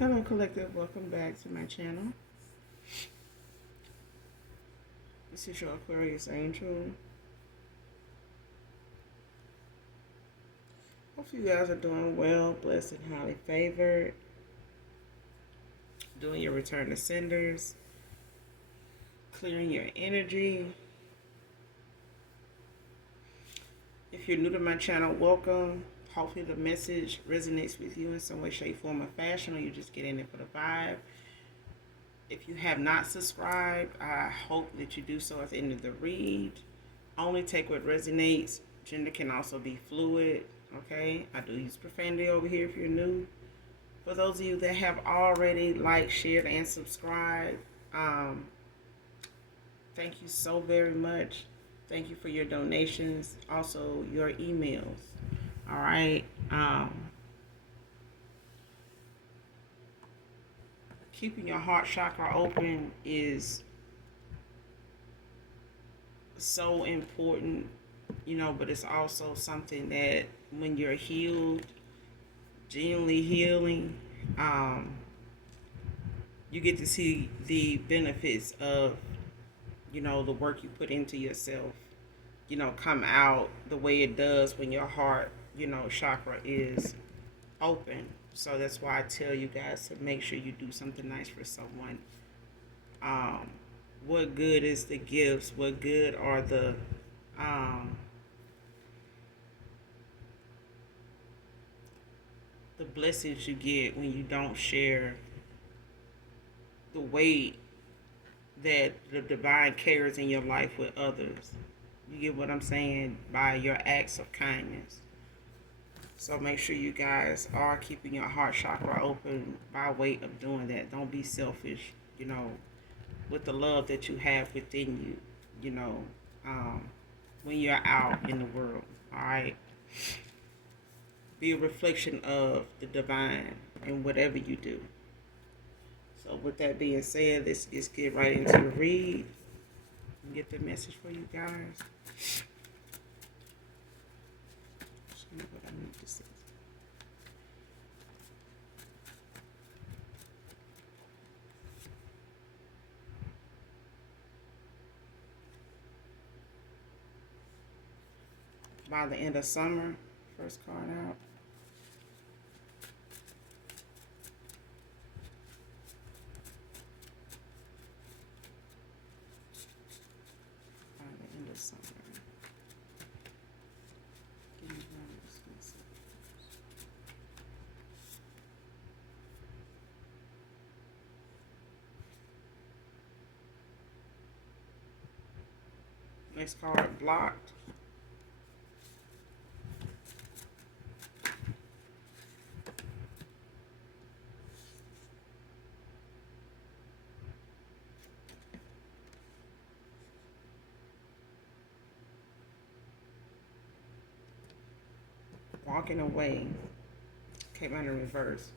Hello Collective, welcome back to my channel. This is your Aquarius Angel. Hope you guys are doing well, blessed and highly favored. Doing your return to senders. Clearing your energy. If you're new to my channel, welcome. Hopefully the message resonates with you in some way, shape, form, or fashion, or you're just getting it for the vibe. If you have not subscribed, I hope that you do so at the end of the read. Only take what resonates. Gender can also be fluid. Okay, I do use profanity over here if you're new. For those of you that have already liked, shared, and subscribed, thank you so very much. Thank you for your donations, also your emails. All right. Keeping your heart chakra open is so important, but it's also something that when you're healed, genuinely healing, you get to see the benefits of, the work you put into yourself, come out the way it does when your heart, chakra is open. So that's why I tell you guys to make sure you do something nice for someone. What good is the gifts? What good are the blessings you get when you don't share the weight that the divine carries in your life with others? You get what I'm saying? By your acts of kindness. So make sure you guys are keeping your heart chakra open by way of doing that. Don't be selfish, with the love that you have within you, when you're out in the world. All right. Be a reflection of the divine in whatever you do. So with that being said, let's just get right into the read and get the message for you guys. Show me what I need to say. By the end of summer, first card out. By the end of summer. Give me one, just one second. Next card, blocked. Walking away. Came out in reverse.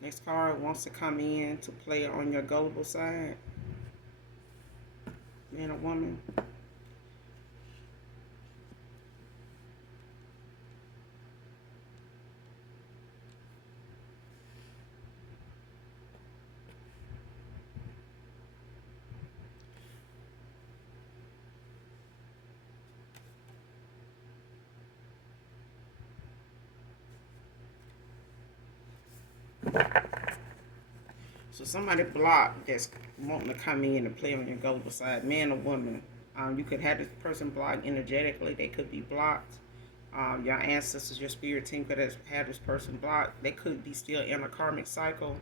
Next card wants to come in to play on your gullible side. Man or woman. So somebody blocked that's wanting to come in and play on your gullible side, man or woman. You could have this person blocked energetically. They could be blocked. Your ancestors, your spirit team could have had this person blocked. They could be still in a karmic cycle.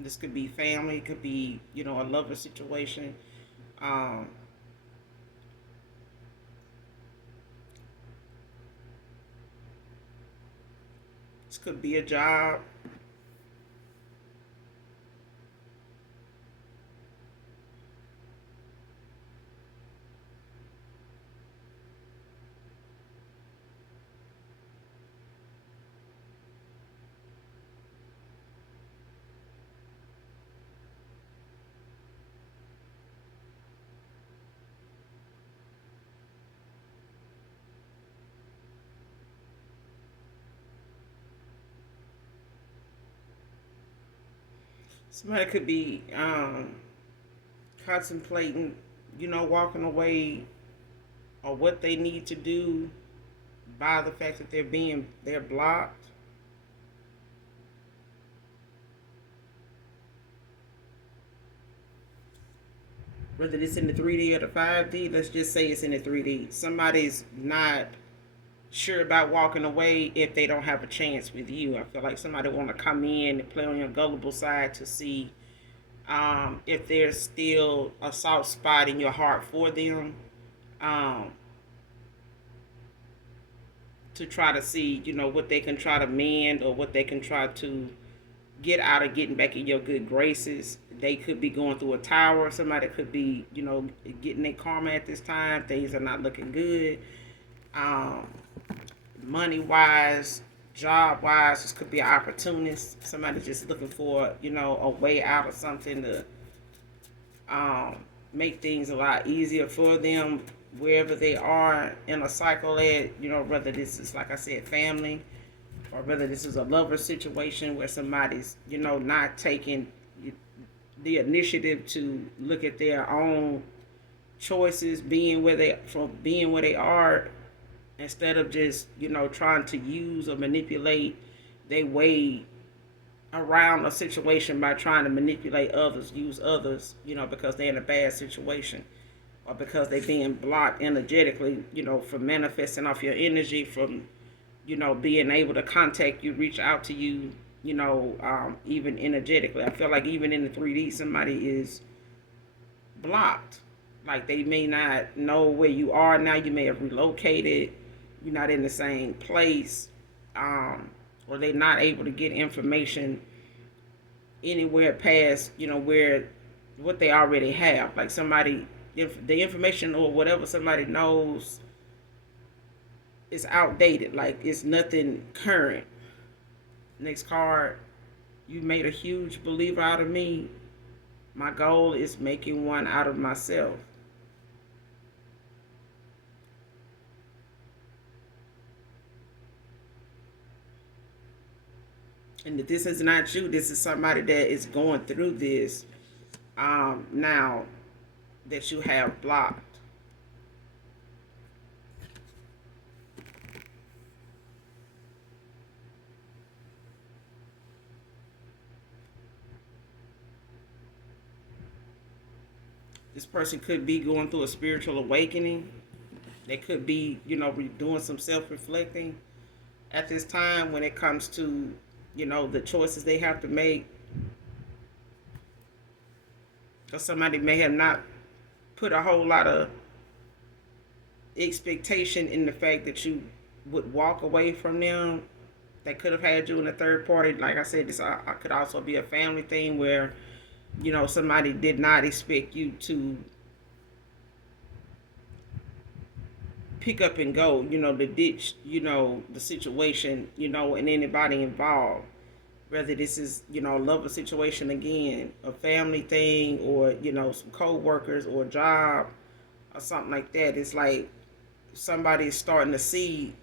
This could be family. It could be, a lover situation. This could be a job. Somebody could be contemplating, walking away or what they need to do by the fact that they're blocked. Whether it's in the 3D or the 5D, let's just say it's in the 3D. Somebody's not sure about walking away if they don't have a chance with you. I feel like somebody want to come in and play on your gullible side to see if there's still a soft spot in your heart for them. Um, to try to see, what they can try to mend or what they can try to get out of getting back in your good graces. They could be going through a tower. Somebody could be, getting their karma at this time. Things are not looking good. Um, Money wise, job wise, this could be an opportunist. Somebody just looking for, a way out of something to um, make things a lot easier for them wherever they are in a cycle at, whether this is, like I said, family, or whether this is a lover situation where somebody's, not taking the initiative to look at their own choices, being where they are, instead of just, trying to use or manipulate their way around a situation by trying to manipulate others, use others, because they're in a bad situation, or because they're being blocked energetically, from manifesting off your energy, from, being able to contact you, reach out to you, even energetically. I feel like even in the 3D, somebody is blocked. Like they may not know where you are now. You may have relocated. You're not in the same place. Or they're not able to get information anywhere past, where what they already have. Like somebody, if the information or whatever somebody knows is outdated, like it's nothing current. Next card, you made a huge believer out of me. My goal is making one out of myself. And if this is not you, this is somebody that is going through this now that you have blocked. This person could be going through a spiritual awakening. They could be, doing some self-reflecting at this time when it comes to, the choices they have to make. Because somebody may have not put a whole lot of expectation in the fact that you would walk away from them. They could have had you in a third party. Like I said, this could also be a family thing where, somebody did not expect you to pick up and go, the ditch, the situation, and anybody involved. Whether this is, a lover situation again, a family thing, or, some co-workers or a job or something like that. It's like somebody is starting to see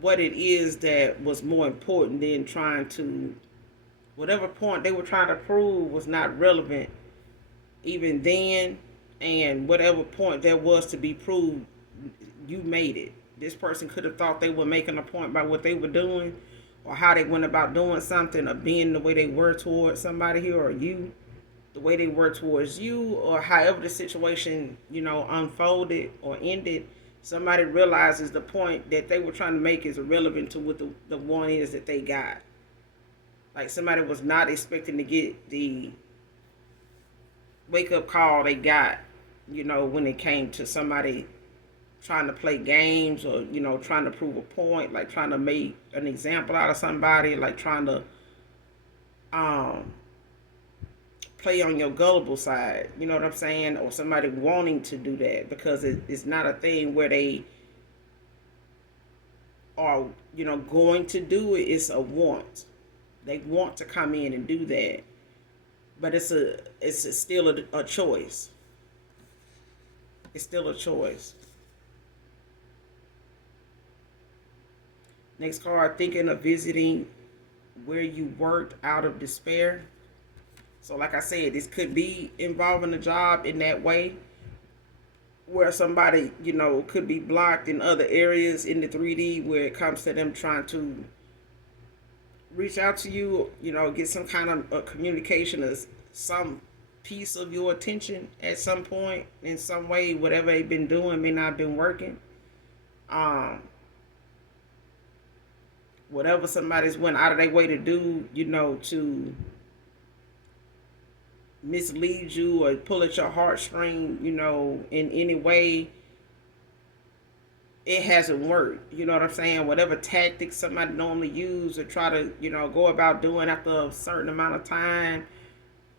what it is that was more important than trying to, whatever point they were trying to prove was not relevant even then, and whatever point there was to be proved, you made it. This person could have thought they were making a point by what they were doing, or how they went about doing something, or being the way they were towards somebody here, or you, the way they were towards you, or however the situation, unfolded or ended. Somebody realizes the point that they were trying to make is irrelevant to what the one is that they got. Like somebody was not expecting to get the wake up call they got, when it came to somebody trying to play games, or, trying to prove a point, like trying to make an example out of somebody, like trying to um, play on your gullible side, you know what I'm saying? Or somebody wanting to do that because it's not a thing where they are, going to do it. It's a want. They want to come in and do that. But it's still a choice. It's still a choice. Next card, thinking of visiting where you worked out of despair. So, like I said, this could be involving a job in that way, where somebody, could be blocked in other areas in the 3D where it comes to them trying to reach out to you, get some kind of communication or some piece of your attention at some point in some way. Whatever they've been doing may not have been working. Whatever somebody's went out of their way to do, to mislead you or pull at your heartstring, in any way, it hasn't worked. You know what I'm saying? Whatever tactics somebody normally use or try to, go about doing after a certain amount of time,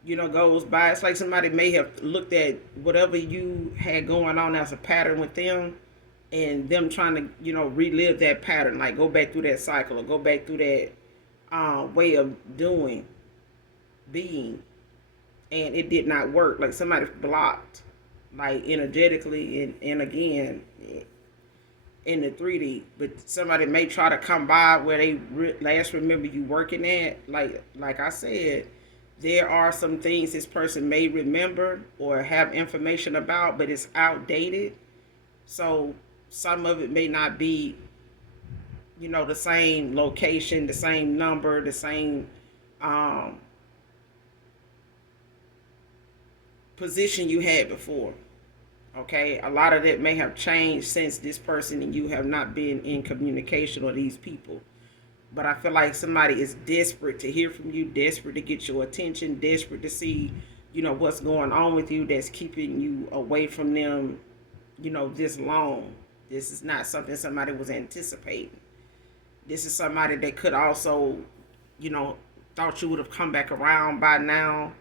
goes by. It's like somebody may have looked at whatever you had going on as a pattern with them and them trying to, relive that pattern, like go back through that cycle or go back through that way of being. And it did not work. Like somebody blocked, like energetically, and again, in the 3D, but somebody may try to come by where they last remember you working at. Like I said, there are some things this person may remember or have information about, but it's outdated. So some of it may not be, the same location, the same number, the same position you had before. Okay, a lot of that may have changed since this person and you have not been in communication, or these people. But I feel like somebody is desperate to hear from you, desperate to get your attention, desperate to see, what's going on with you, that's keeping you away from them, this long. This is not something somebody was anticipating. This is somebody that could also, thought you would have come back around by now.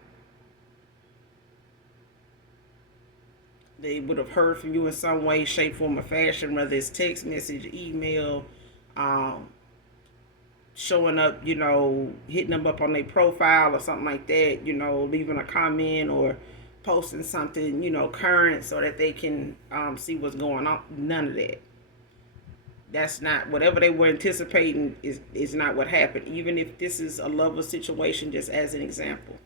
They would have heard from you in some way, shape, form, or fashion, whether it's text message, email, showing up, hitting them up on their profile or something like that, leaving a comment or posting something, current, so that they can see what's going on. None of that. That's not, whatever they were anticipating is not what happened. Even if this is a lover situation, just as an example.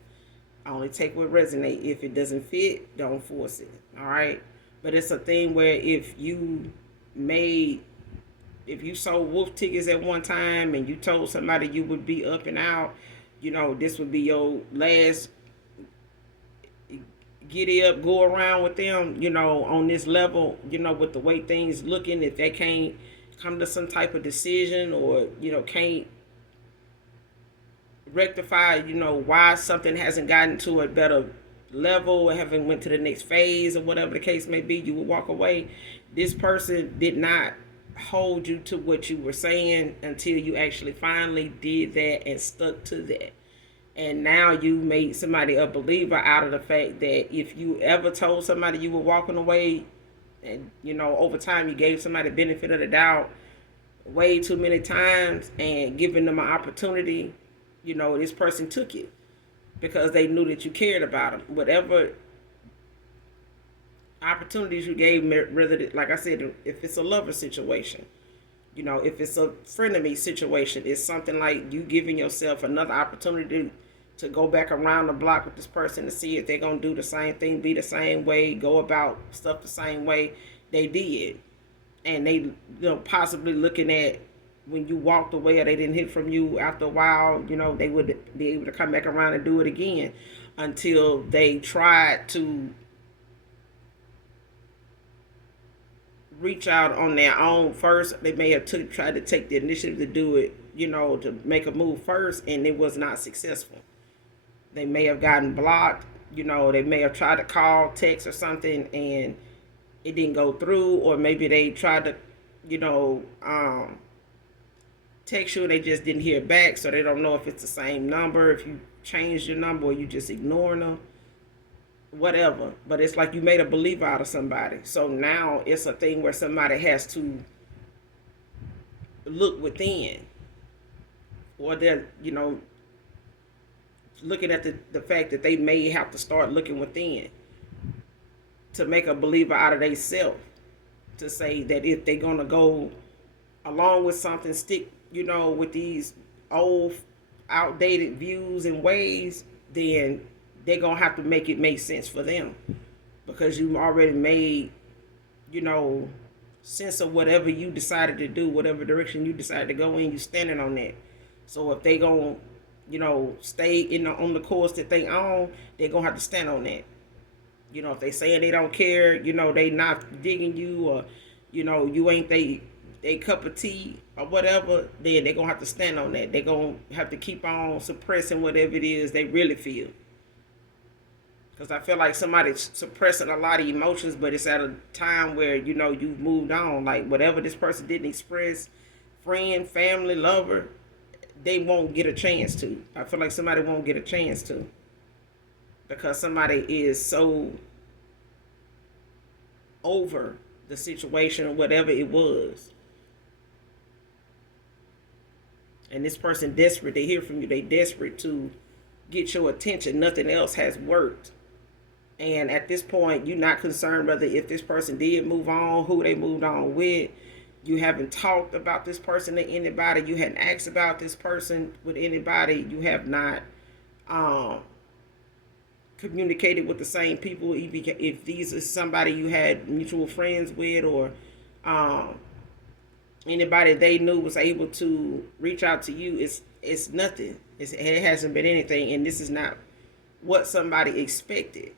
I only take what resonate. If it doesn't fit, don't force it. All right. But it's a thing where if you sold wolf tickets at one time and you told somebody you would be up and out, this would be your last giddy up, go around with them, on this level, with the way things looking, if they can't come to some type of decision, or, can't rectify, why something hasn't gotten to a better level or haven't went to the next phase or whatever the case may be, you will walk away. This person did not hold you to what you were saying until you actually finally did that and stuck to that. And now you made somebody a believer out of the fact that if you ever told somebody you were walking away, and over time you gave somebody the benefit of the doubt way too many times and giving them an opportunity, this person took it because they knew that you cared about them. Whatever opportunities you gave, whether, like I said, if it's a lover situation, if it's a frenemy situation, it's something like you giving yourself another opportunity to go back around the block with this person to see if they're going to do the same thing, be the same way, go about stuff the same way they did. And they, possibly looking at when you walked away or they didn't hear from you after a while, they would be able to come back around and do it again until they tried to reach out on their own first. They may have tried to take the initiative to do it, to make a move first, and it was not successful. They may have gotten blocked, they may have tried to call, text, or something, and it didn't go through, or maybe they tried to, text you and they just didn't hear back, so they don't know if it's the same number, if you changed your number, or you just ignoring them, whatever. But it's like you made a believer out of somebody. So now it's a thing where somebody has to look within, or they're, looking at the fact that they may have to start looking within to make a believer out of themselves, to say that if they're going to go along with something, stick, with these old outdated views and ways, then they're gonna have to make it make sense for them, because you already made, you know, sense of whatever you decided to do, whatever direction you decided to go in. You standing on that. So if they gonna, stay on the course that they own, they're gonna have to stand on that. If they saying they don't care, they not digging you, or you ain't they cup of tea or whatever, then they're gonna have to stand on that. They're gonna have to keep on suppressing whatever it is they really feel. Because I feel like somebody's suppressing a lot of emotions, but it's at a time where you've moved on. Like whatever this person didn't express, friend, family, lover, they won't get a chance to. I feel like somebody won't get a chance to, because somebody is so over the situation or whatever it was. And this person desperate to hear from you. They desperate to get your attention. Nothing else has worked. And at this point, you're not concerned whether if this person did move on, who they moved on with. You haven't talked about this person to anybody. You hadn't asked about this person with anybody. You have not communicated with the same people. If these are somebody you had mutual friends with, or anybody they knew was able to reach out to you, it's nothing. It hasn't been anything, and this is not what somebody expected.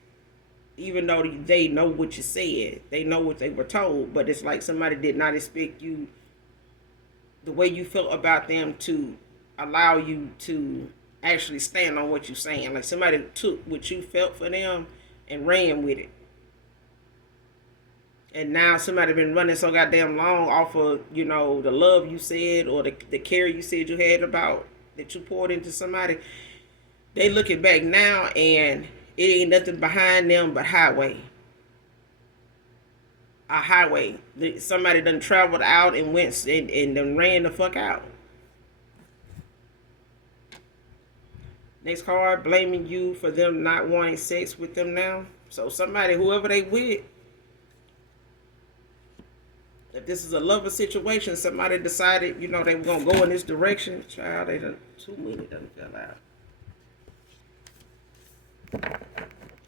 Even though they know what you said, they know what they were told, but it's like somebody did not expect you, the way you felt about them, to allow you to actually stand on what you're saying. Like somebody took what you felt for them and ran with it. And now somebody been running so goddamn long off of, the love you said, or the care you said you had about, that you poured into somebody. They looking back now, and it ain't nothing behind them but highway. A highway. Somebody done traveled out and went and done ran the fuck out. Next card, blaming you for them not wanting sex with them now. So somebody, whoever they with, if this is a lover situation, somebody decided, they were going to go in this direction. Child, they done, too many done fell out.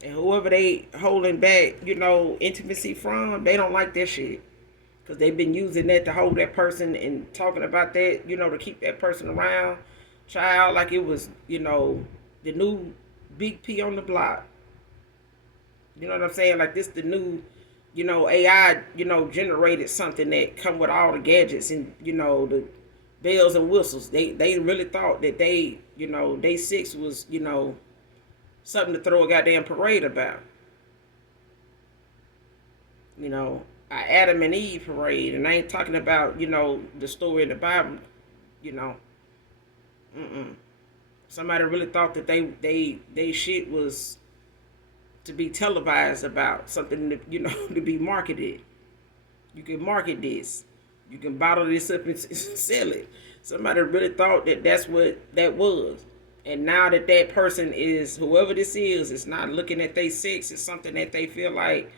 And whoever they holding back, intimacy from, they don't like that shit. Because they've been using that to hold that person and talking about that, to keep that person around. Child, like it was, the new big P on the block. You know what I'm saying? Like this the new, AI, generated something that come with all the gadgets and, the bells and whistles. They really thought that they six was, something to throw a goddamn parade about. Adam and Eve parade. And I ain't talking about, the story in the Bible, Somebody really thought that they shit was to be televised about, something that, to be marketed. You can market this. You can bottle this up and sell it. Somebody really thought that that's what that was. And now that that person is, whoever this is, it's not looking at their sex. It's something that they feel like,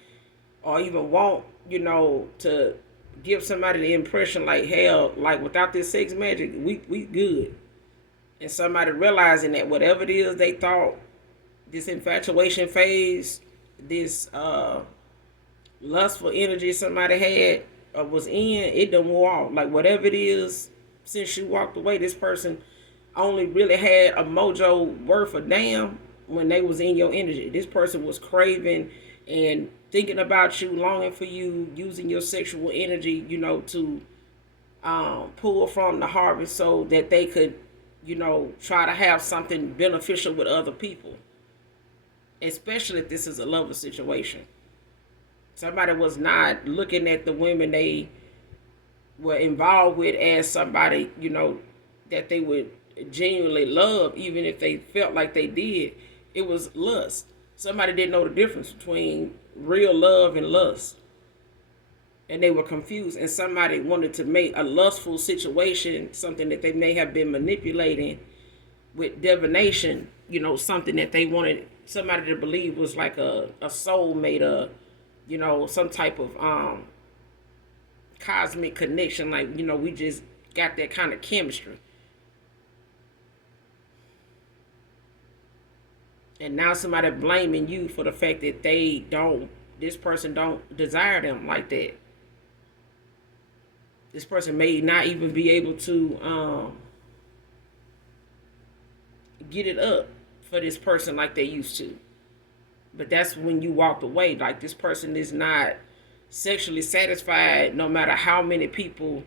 or even want, to give somebody the impression like, hell, like without this sex magic, we good. And somebody realizing that whatever it is they thought, this infatuation phase, this lustful energy somebody had or was in, it done wore off. Like whatever it is, since you walked away, this person only really had a mojo worth a damn when they was in your energy. This person was craving and thinking about you, longing for you, using your sexual energy, to pull from the harvest so that they could, try to have something beneficial with other people. Especially if this is a lover situation. Somebody was not looking at the women they were involved with as somebody, that they would genuinely love, even if they felt like they did. It was lust. Somebody didn't know the difference between real love and lust. And they were confused. And somebody wanted to make a lustful situation something that they may have been manipulating with divination, something that they wanted somebody to believe was like a soulmate, some type of cosmic connection. Like, we just got that kind of chemistry. And now somebody blaming you for the fact that this person don't desire them like that. This person may not even be able to get it up for this person like they used to. But that's when you walked away. Like, this person is not sexually satisfied no matter how many people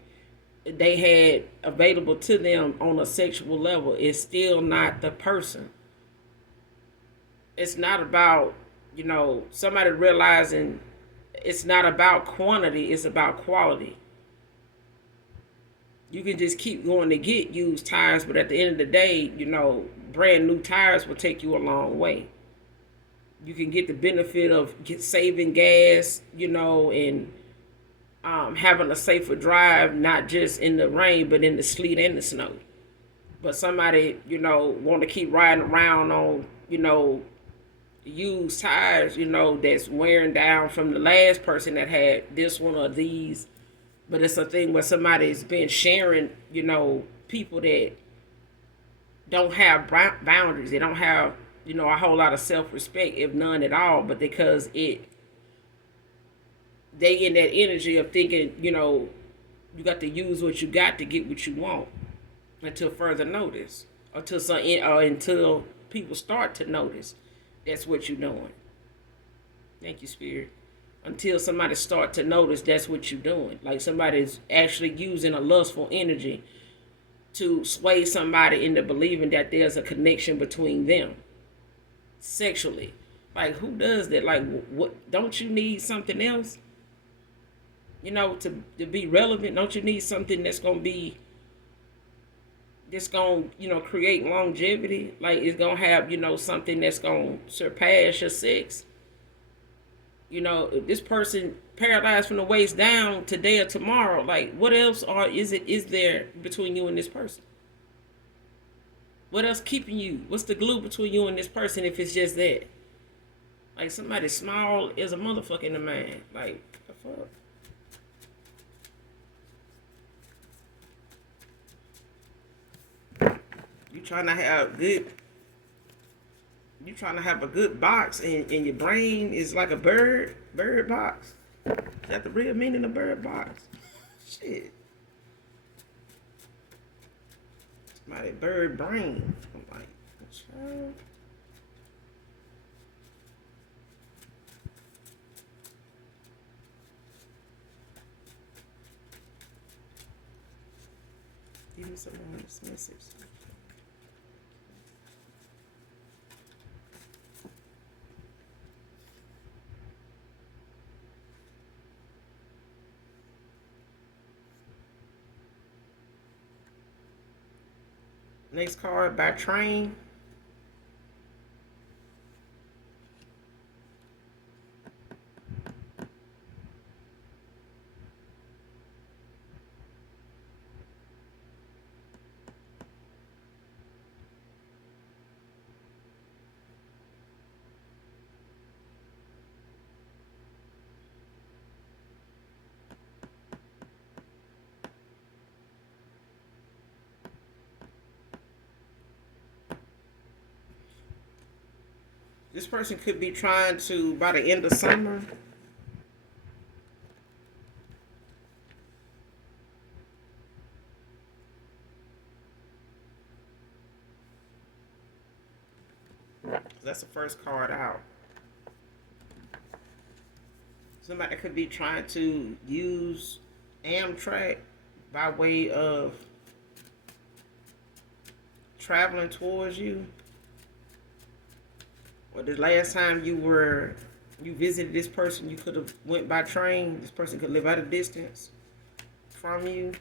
they had available to them on a sexual level. It's still not the person. It's not about, somebody realizing it's not about quantity, it's about quality. You can just keep going to get used tires, but at the end of the day, brand new tires will take you a long way. You can get the benefit of saving gas, and having a safer drive, not just in the rain, but in the sleet and the snow. But somebody, want to keep riding around on, used tires, that's wearing down from the last person that had this one or these. But it's a thing where somebody's been sharing, people that don't have boundaries. They don't have, a whole lot of self-respect, if none at all. But because they in that energy of thinking, you got to use what you got to get what you want until further notice, until people start to notice that's what you're doing. Thank you, Spirit. Until somebody start to notice that's what you're doing. Like, somebody's actually using a lustful energy to sway somebody into believing that there's a connection between them sexually. Like, who does that? Like, what? Don't you need something else? To be relevant, don't you need something that's going to create longevity? Like, it's going to have, something that's going to surpass your sex. If this person paralyzed from the waist down today or tomorrow, like, what else is there between you and this person? What else keeping you? What's the glue between you and this person if it's just that? Like, somebody small is a motherfucking man. Like, what the fuck? You trying to have a good box, and your brain is like a bird box. Is that the real meaning of bird box? Shit. Somebody bird brain. I'm like, child. Give me some more of this message. Next card, by train. This person could be trying to, by the end of summer, that's the first card out. Somebody could be trying to use Amtrak by way of traveling towards you. Or the last time you visited this person, you could have went by train. This person could live at a distance from you.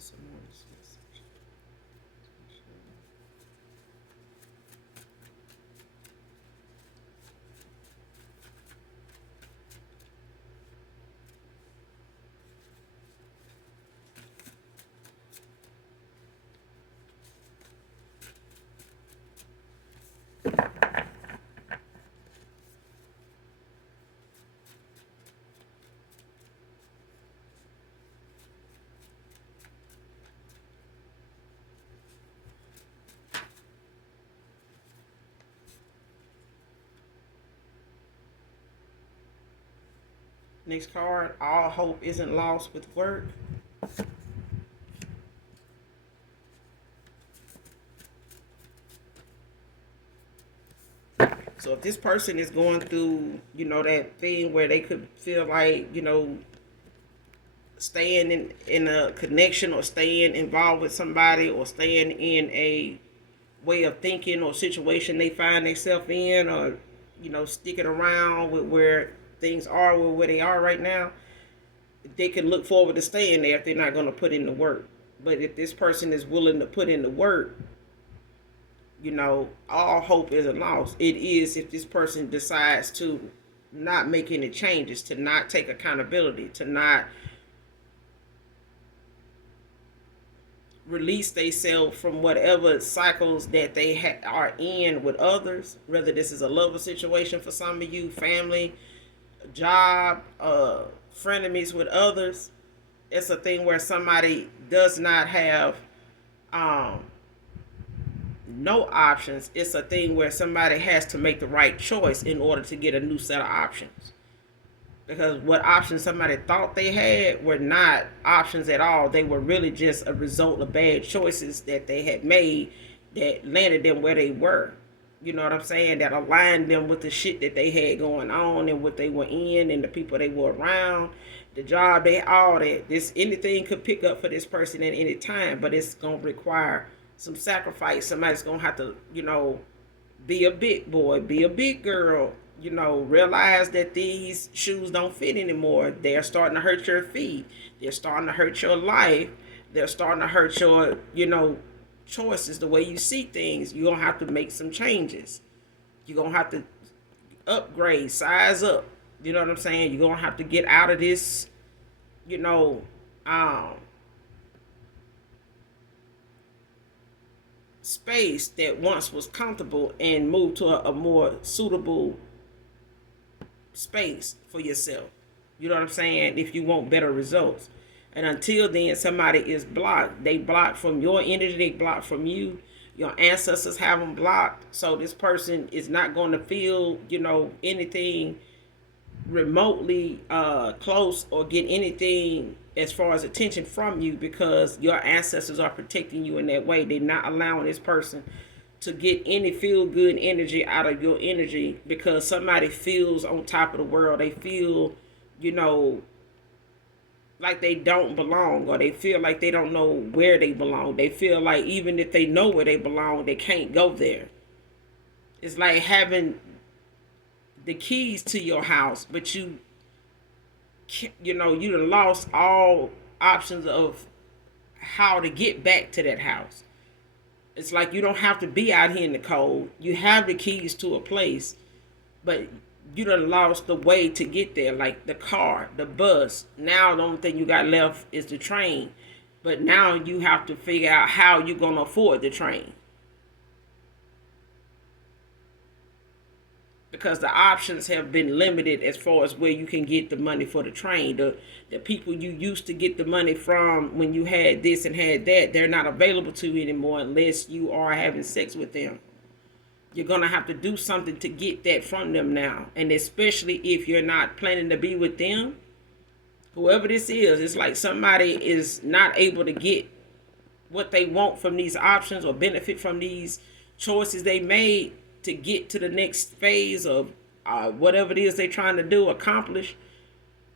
Some more of this message. Next card, all hope isn't lost with work. So if this person is going through, that thing where they could feel like, staying in a connection or staying involved with somebody or staying in a way of thinking or situation they find themselves in, or sticking around with where things are or where they are right now, they can look forward to staying there if they're not going to put in the work. But if this person is willing to put in the work, all hope isn't lost. It is if this person decides to not make any changes, to not take accountability, to not release themselves from whatever cycles that they are in with others. Whether this is a lover situation for some of you, family, job, frenemies with others. It's a thing where somebody does not have no options. It's a thing where somebody has to make the right choice in order to get a new set of options. Because what options somebody thought they had were not options at all. They were really just a result of bad choices that they had made that landed them where they were. You know what I'm saying? That aligned them with the shit that they had going on and what they were in and the people they were around, the job, all that. Anything could pick up for this person at any time, but it's gonna require some sacrifice. Somebody's gonna have to, be a big boy, be a big girl, realize that these shoes don't fit anymore. They're starting to hurt your feet. They're starting to hurt your life. They're starting to hurt your, choices, the way you see things. You're going to have to make some changes. You're going to have to upgrade, size up. You know what I'm saying? You're going to have to get out of this, space that once was comfortable and move to a more suitable space for yourself. You know what I'm saying? If you want better results. And until then, somebody is blocked. They blocked from your energy. They blocked from you. Your ancestors have them blocked. So this person is not going to feel, anything remotely close or get anything as far as attention from you, because your ancestors are protecting you in that way. They're not allowing this person to get any feel good energy out of your energy, because somebody feels on top of the world. They feel, like they don't belong, or they feel like they don't know where they belong. They feel like even if they know where they belong, they can't go there. It's like having the keys to your house, but you done lost all options of how to get back to that house. It's like you don't have to be out here in the cold. You have the keys to a place, but you done lost the way to get there, like the car, the bus. Now the only thing you got left is the train. But now you have to figure out how you're going to afford the train. Because the options have been limited as far as where you can get the money for the train. The people you used to get the money from when you had this and had that, they're not available to you anymore unless you are having sex with them. You're going to have to do something to get that from them now. And especially if you're not planning to be with them, whoever this is, it's like somebody is not able to get what they want from these options or benefit from these choices they made to get to the next phase of whatever it is they're trying to do, accomplish.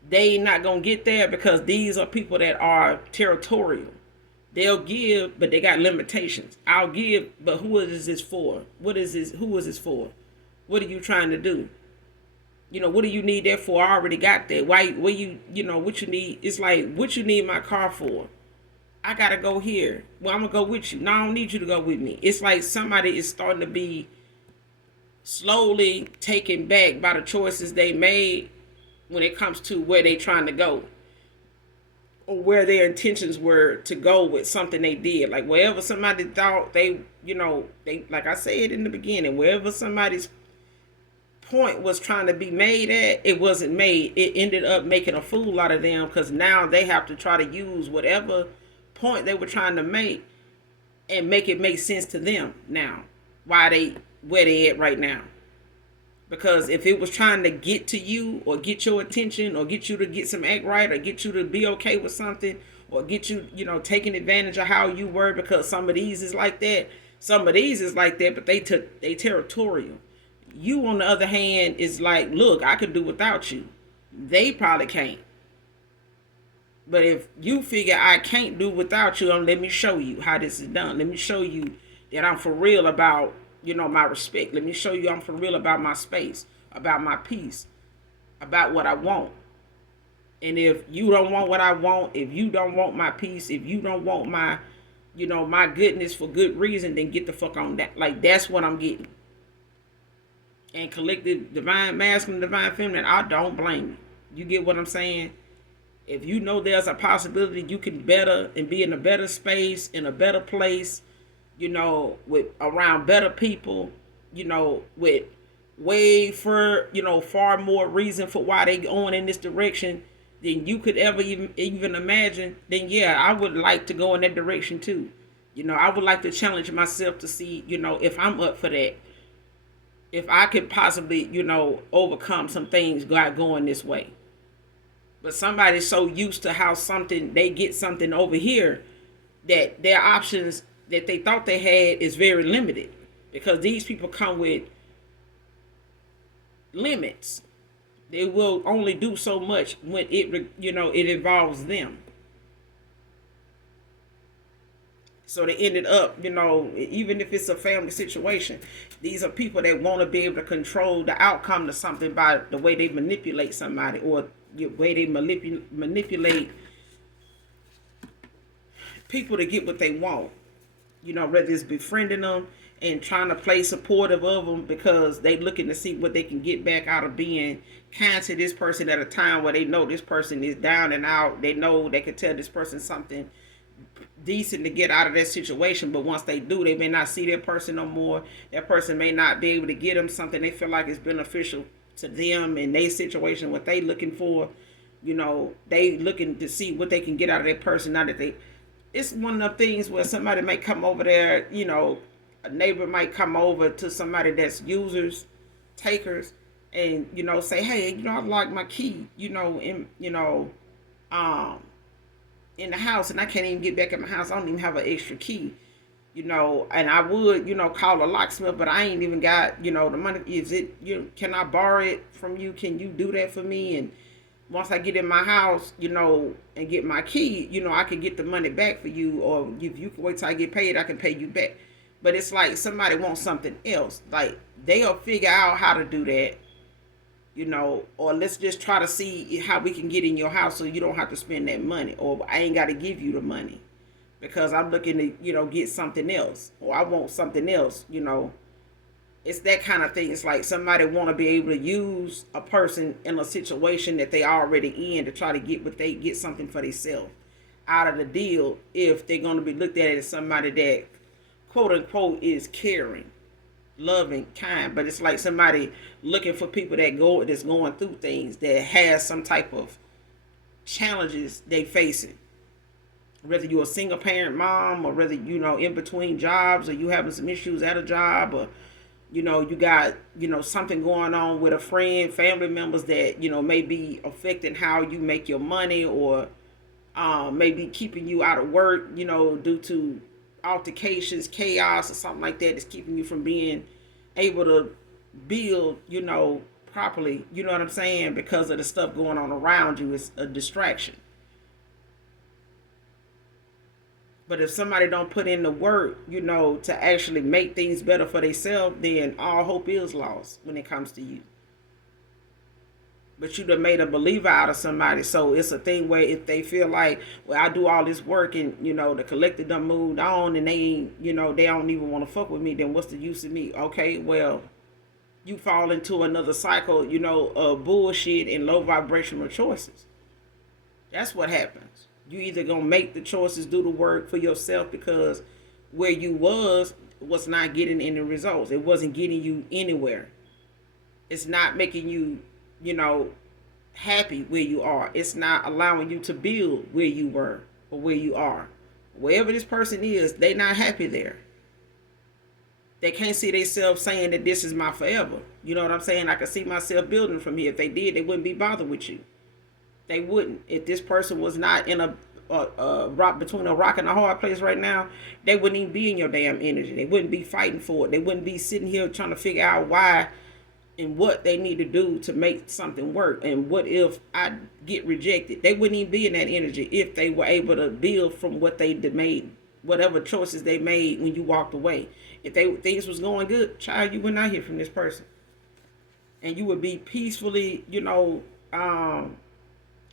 They not going to get there because these are people that are territorial. They'll give, but they got limitations. I'll give, but who is this for? What is this? Who is this for? What are you trying to do? What do you need that for? I already got that. Why, what you need? It's like, what you need my car for? I got to go here. Well, I'm going to go with you. No, I don't need you to go with me. It's like somebody is starting to be slowly taken back by the choices they made when it comes to where they trying to go, or where their intentions were to go with something they did. Like wherever somebody thought they like I said in the beginning, wherever somebody's point was trying to be made at, it wasn't made. It ended up making a fool out of them, because now they have to try to use whatever point they were trying to make and make it make sense to them now. Where they at right now. Because if it was trying to get to you or get your attention or get you to get some act right or get you to be okay with something or get you, taking advantage of how you were, because some of these is like that. Some of these is like that, but they territorial. You, on the other hand, is like, look, I could do without you. They probably can't. But if you figure I can't do without you, let me show you how this is done. Let me show you that I'm for real about, my respect. Let me show you I'm for real about my space, about my peace, about what I want. And if you don't want what I want, if you don't want my peace, if you don't want my, my goodness for good reason, then get the fuck on that. Like, that's what I'm getting. And collective divine masculine, divine feminine, I don't blame you. You get what I'm saying? If you know there's a possibility you can better and be in a better space, in a better place, with around better people, with way far more reason for why they going in this direction than you could ever even imagine, then yeah, I would like to go in that direction too. I would like to challenge myself to see, if I'm up for that. If I could possibly, overcome some things going this way. But somebody's so used to how they get something over here that their options that they thought they had is very limited, because these people come with limits. They will only do so much when it involves them. So they ended up, even if it's a family situation, these are people that want to be able to control the outcome of something by the way they manipulate somebody, or the way they manipulate people to get what they want. Whether it's befriending them and trying to play supportive of them because they looking to see what they can get back out of being kind to this person at a time where they know this person is down and out. They know they can tell this person something decent to get out of that situation, but once they do, they may not see that person no more. That person may not be able to get them something they feel like is beneficial to them in their situation, what they looking for. They looking to see what they can get out of that person. Now that it's one of the things where somebody might come over there, a neighbor might come over to somebody that's users, takers, and say, hey, I like my key, in the house, and I can't even get back in my house. I don't even have an extra key, and I would, call a locksmith, but I ain't even got, the money. Can I borrow it from you? Can you do that for me? And once I get in my house, and get my key, I can get the money back for you, or if you can wait till I get paid, I can pay you back. But it's like somebody wants something else. Like, they'll figure out how to do that, or let's just try to see how we can get in your house so you don't have to spend that money, or I ain't got to give you the money because I'm looking to, get something else, or I want something else, It's that kind of thing. It's like somebody want to be able to use a person in a situation that they already in to try to get something for themselves out of the deal, if they're going to be looked at as somebody that quote unquote is caring, loving, kind. But it's like somebody looking for people that's going through things, that has some type of challenges they facing. Whether you're a single parent mom, or whether in between jobs, or you having some issues at a job, or you got something going on with a friend, family members that may be affecting how you make your money, or maybe keeping you out of work, due to altercations, chaos, or something like that, that's keeping you from being able to build, properly, you know what I'm saying, because of the stuff going on around you. It's a distraction. But if somebody don't put in the work, to actually make things better for themselves, then all hope is lost when it comes to you. But you done made a believer out of somebody. So it's a thing where if they feel like, well, I do all this work and, the collective done moved on and they ain't, they don't even want to fuck with me, then what's the use of me? Okay, well, you fall into another cycle, of bullshit and low vibrational choices. That's what happens. You either gonna make the choices, do the work for yourself, because where you was not getting any results. It wasn't getting you anywhere. It's not making you, happy where you are. It's not allowing you to build where you were or where you are. Wherever this person is, they not happy there. They can't see themselves saying that this is my forever. You know what I'm saying? I can see myself building from here. If they did, they wouldn't be bothered with you. They wouldn't. If this person was not in a rock between a rock and a hard place right now, they wouldn't even be in your damn energy. They wouldn't be fighting for it. They wouldn't be sitting here trying to figure out why and what they need to do to make something work. And what if I get rejected? They wouldn't even be in that energy if they were able to build from what they made, whatever choices they made when you walked away. If things was going good, child, you would not hear from this person, and you would be peacefully,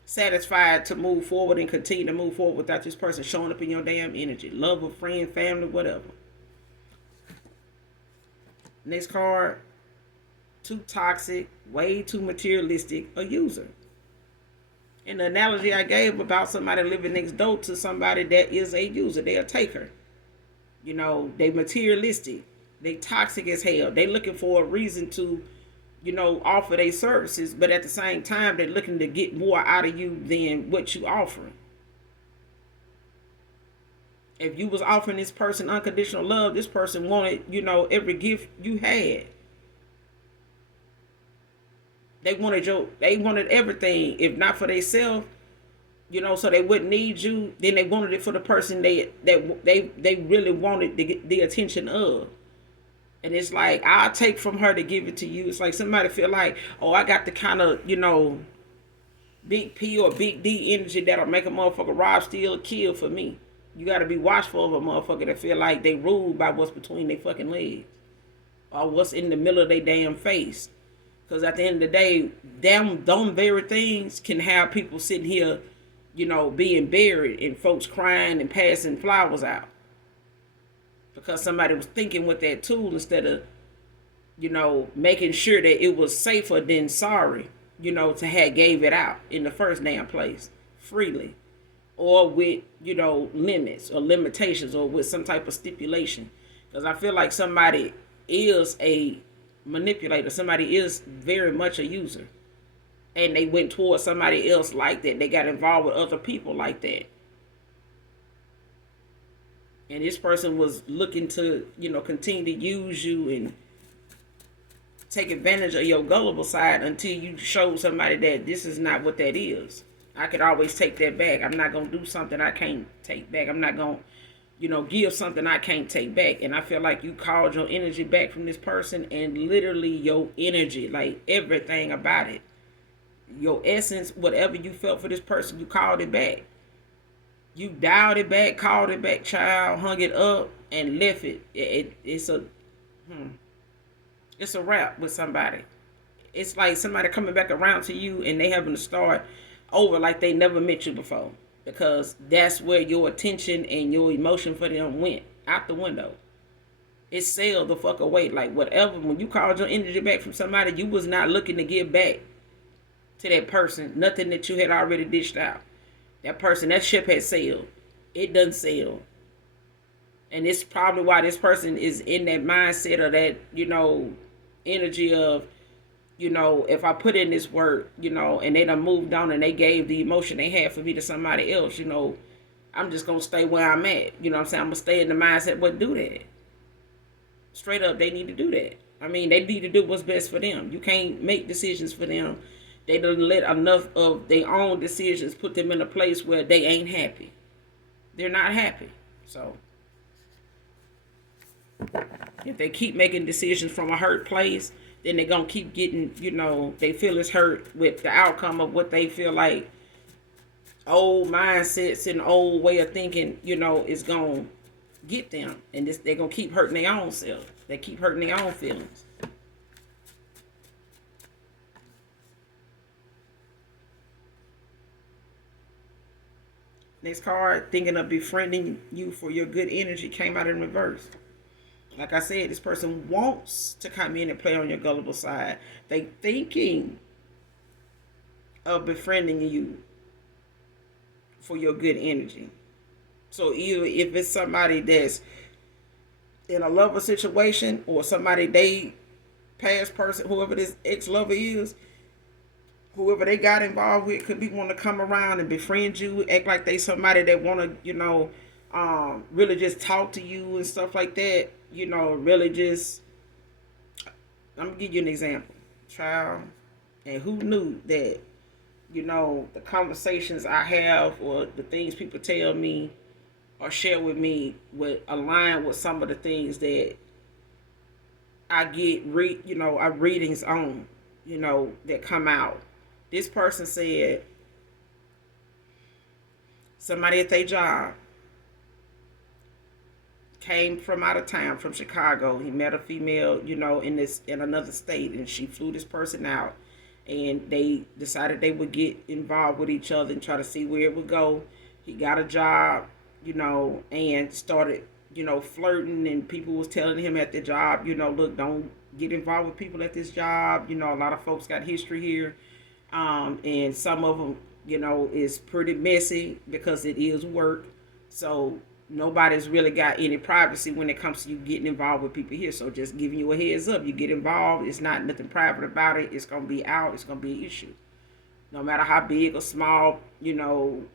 satisfied to move forward and continue to move forward without this person showing up in your damn energy, love of friend, family, whatever. Next card. Too toxic, way too materialistic, a user. And the analogy I gave about somebody living next door to somebody that is a user, they're a taker. They materialistic, they toxic as hell. They looking for a reason to, offer their services, but at the same time, they're looking to get more out of you than what you offering. If you was offering this person unconditional love, this person wanted, every gift you had. They wanted everything, if not for themselves, so they wouldn't need you. Then they wanted it for the person they really wanted to get the attention of. And it's like, I'll take from her to give it to you. It's like somebody feel like, oh, I got the kind of, big P or big D energy that'll make a motherfucker rob, steal, or kill for me. You got to be watchful of a motherfucker that feel like they ruled by what's between their fucking legs or what's in the middle of their damn face. Because at the end of the day, them very things can have people sitting here, being buried and folks crying and passing flowers out. Because somebody was thinking with that tool instead of, making sure that it was safer than sorry, to have gave it out in the first damn place freely. Or with, limits or limitations or with some type of stipulation. Because I feel like somebody is a manipulator. Somebody is very much a user, and they went towards somebody else like that. They got involved with other people like that, and this person was looking to continue to use you and take advantage of your gullible side until you show somebody that this is not what that is. I could always take that back. I'm not gonna do something I can't take back. I'm not gonna give something I can't take back. And I feel like you called your energy back from this person, and literally your energy, like everything about it, your essence, whatever you felt for this person, you called it back. You dialed it back, called it back, child, hung it up, and left it. It's a wrap with somebody. It's like somebody coming back around to you and they having to start over like they never met you before. Because that's where your attention and your emotion for them went out the window. It sailed the fuck away. Like whatever, when you called your energy back from somebody, you was not looking to give back to that person nothing that you had already dished out. That person, that ship had sailed. It doesn't sail. And it's probably why this person is in that mindset of that, energy of, if I put in this work, and they done moved on and they gave the emotion they had for me to somebody else, I'm just going to stay where I'm at. You know what I'm saying? I'm going to stay in the mindset, but do that. Straight up, they need to do that. I mean, they need to do what's best for them. You can't make decisions for them. They don't let enough of their own decisions put them in a place where they ain't happy. They're not happy. So, if they keep making decisions from a hurt place, then they're going to keep getting, they feel it's hurt with the outcome of what they feel like old mindsets and old way of thinking, is going to get them. And they're going to keep hurting their own self. They keep hurting their own feelings. Next card, thinking of befriending you for your good energy, came out in reverse. Like I said, this person wants to come in and play on your gullible side. They thinking of befriending you for your good energy. So either if it's somebody that's in a lover situation or somebody they past person, whoever this ex-lover is, whoever they got involved with could be wanting to come around and befriend you, act like they somebody that want to, really just talk to you and stuff like that. really just, I'm gonna give you an example, child. And who knew that, the conversations I have or the things people tell me or share with me would align with some of the things that I get our readings on, that come out. This person said somebody at their job came from out of town, from Chicago. He met a female, in another state, and she flew this person out, and they decided they would get involved with each other and try to see where it would go. He got a job, and started, flirting, and people was telling him at the job, look, don't get involved with people at this job. A lot of folks got history here, and some of them, is pretty messy because it is work. So nobody's really got any privacy when it comes to you getting involved with people here. So just giving you a heads up, you get involved, it's not nothing private about it. It's gonna be out. It's gonna be an issue, no matter how big or small. None.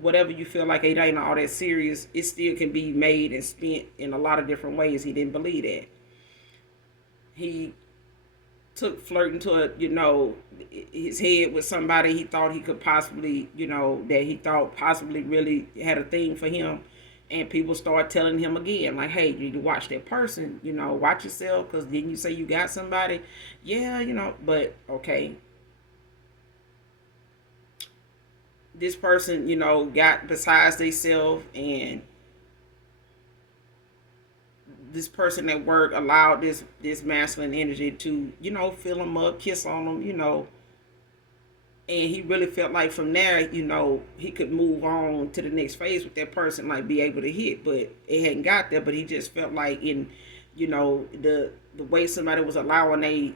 Whatever you feel like it ain't all that serious. It still can be made and spent in a lot of different ways. He didn't believe that. He took flirting to his head with somebody he thought he could possibly, that he thought possibly really had a thing for him. And people start telling him again, like, hey, you need to watch that person, watch yourself, because didn't you say you got somebody? Yeah, but okay. This person, got besides themselves, and this person at work allowed this masculine energy to, fill him up, kiss on him, and he really felt like from there, he could move on to the next phase with that person, like be able to hit, but it hadn't got there. But he just felt like in, the way somebody was allowing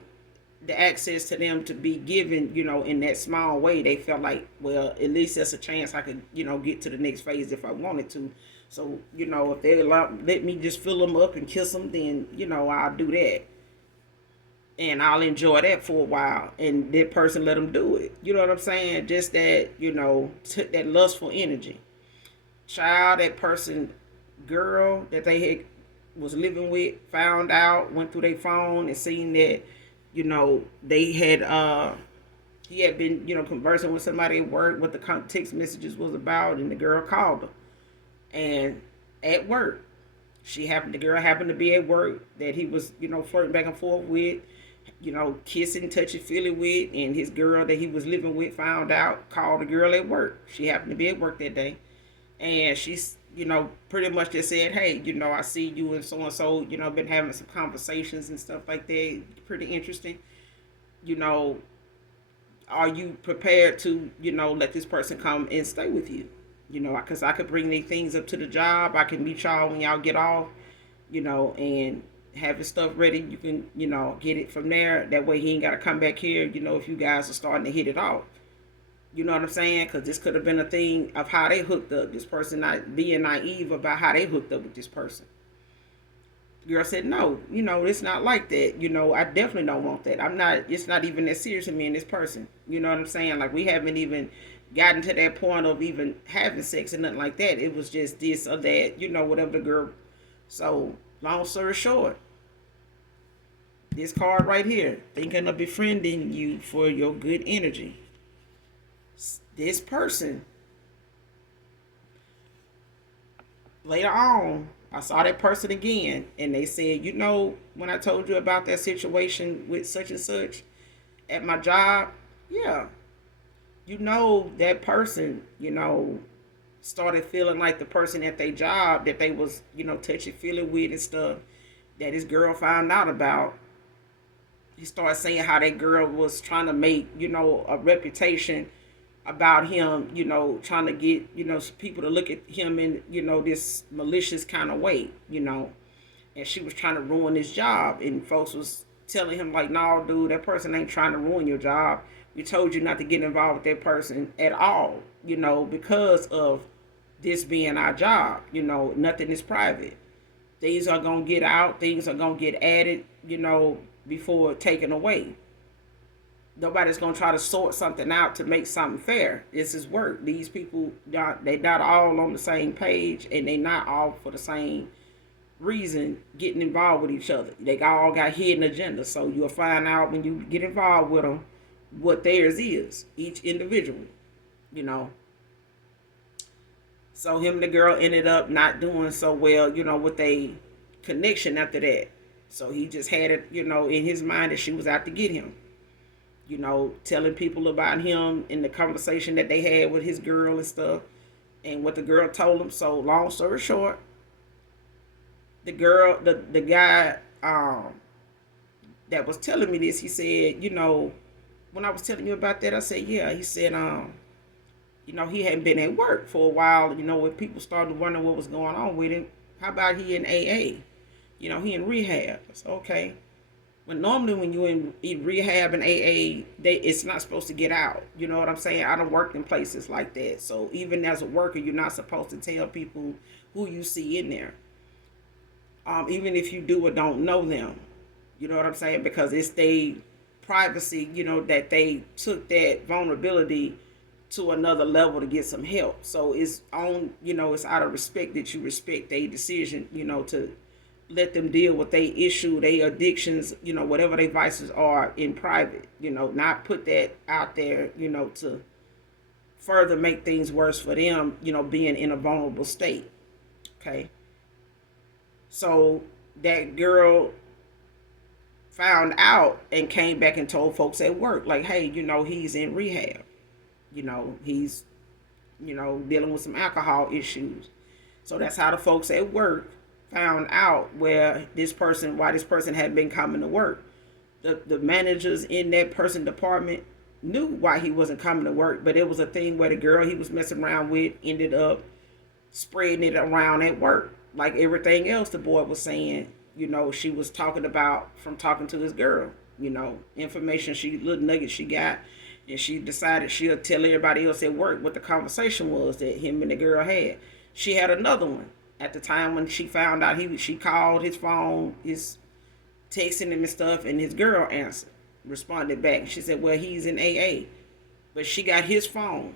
the access to them to be given, in that small way, they felt like, well, at least there's a chance I could, get to the next phase if I wanted to. So, if they let me just fill them up and kiss them, then, I'll do that. And I'll enjoy that for a while. And that person let them do it. You know what I'm saying? Just that, that lustful energy. Child, that person, girl that they had was living with, found out, went through their phone and seen that, they had, he had been, conversing with somebody at work, what the text messages was about, and the girl called her. And at work, the girl happened to be at work that he was, flirting back and forth with, kissing, touchy, feely with, and his girl that he was living with found out, called the girl at work. She happened to be at work that day. And she's, pretty much just said, hey, I see you and so, been having some conversations and stuff like that. Pretty interesting. Are you prepared to, let this person come and stay with you? Because I could bring these things up to the job. I can meet y'all when y'all get off, and have his stuff ready. You can, get it from there. That way he ain't got to come back here, if you guys are starting to hit it off. You know what I'm saying? Because this could have been a thing of how they hooked up. This person not being naive about how they hooked up with this person. The girl said, no, it's not like that. I definitely don't want that. It's not even that serious to me and this person. You know what I'm saying? Like, we haven't even gotten to that point of even having sex and nothing like that. It was just this or that, whatever the girl. So, long story short, this card right here, thinking of befriending you for your good energy. This person, later on, I saw that person again, and they said, when I told you about that situation with such and such at my job, yeah, that person, started feeling like the person at their job that they was, touchy feely with and stuff, that his girl found out about. He started saying how that girl was trying to make, a reputation about him, trying to get, people to look at him in, this malicious kind of way, and she was trying to ruin his job, and folks was telling him like, no, dude, that person ain't trying to ruin your job. We told you not to get involved with that person at all, because of this being our job, nothing is private. Things are going to get out, things are going to get added, before taken away. Nobody's going to try to sort something out to make something fair. This is work. These people, they're not all on the same page, and they're not all for the same, reason getting involved with each other. They all got hidden agendas. So you'll find out when you get involved with them what theirs is, each individual, you know. So him and the girl ended up not doing so well, with a connection after that. So he just had it, in his mind that she was out to get him. Telling people about him in the conversation that they had with his girl and stuff, and what the girl told him. So long story short, the guy that was telling me this, he said, when I was telling you about that, I said, yeah. He said, he hadn't been at work for a while. When people started wondering what was going on with him, how about he in AA? He in rehab. I said, okay. But normally when you in rehab and AA, it's not supposed to get out. You know what I'm saying? I don't work in places like that. So even as a worker, you're not supposed to tell people who you see in there. Even if you do or don't know them. You know what I'm saying? Because it's their privacy, that they took that vulnerability to another level to get some help. So it's it's out of respect that you respect their decision, to let them deal with their issue, their addictions, whatever their vices are in private, not put that out there, to further make things worse for them, being in a vulnerable state. Okay. So that girl found out and came back and told folks at work, like, hey, he's in rehab. He's, dealing with some alcohol issues. So that's how the folks at work found out why this person had been coming to work. The managers in that person department knew why he wasn't coming to work, but it was a thing where the girl he was messing around with ended up spreading it around at work. Like everything else the boy was saying, she was talking about from talking to this girl, information little nuggets she got, and she decided she'll tell everybody else at work what the conversation was that him and the girl had. She had another one at the time when she found out she called his phone, his texting him and stuff, and his girl responded back. She said, well, he's in AA. But she got his phone,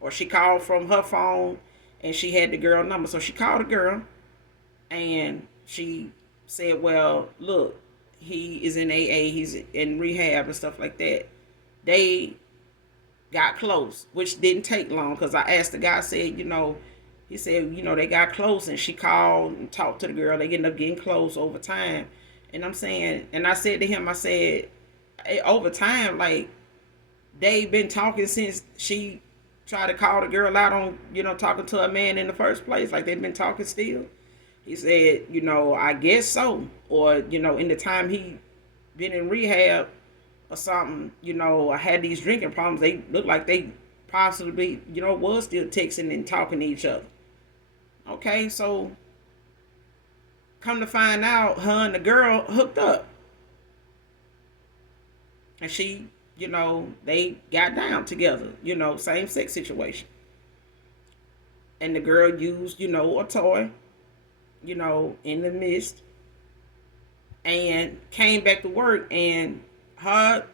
or she called from her phone, and she had the girl number. So she called the girl, and she said, well, look, he is in AA, he's in rehab and stuff like that. They got close, which didn't take long, because I asked the guy, I said, he said, they got close, and she called and talked to the girl. They ended up getting close over time. And I'm saying, and I said to him, I said, hey, over time, like, they've been talking since she tried to call the girl out on, talking to a man in the first place. Like, they've been talking still. He said, I guess so. Or, in the time he been in rehab or something, I had these drinking problems. They looked like they possibly, was still texting and talking to each other. Okay, so come to find out, her and the girl hooked up. And she, they got down together, same sex situation. And the girl used, a toy, in the midst, and came back to work, and her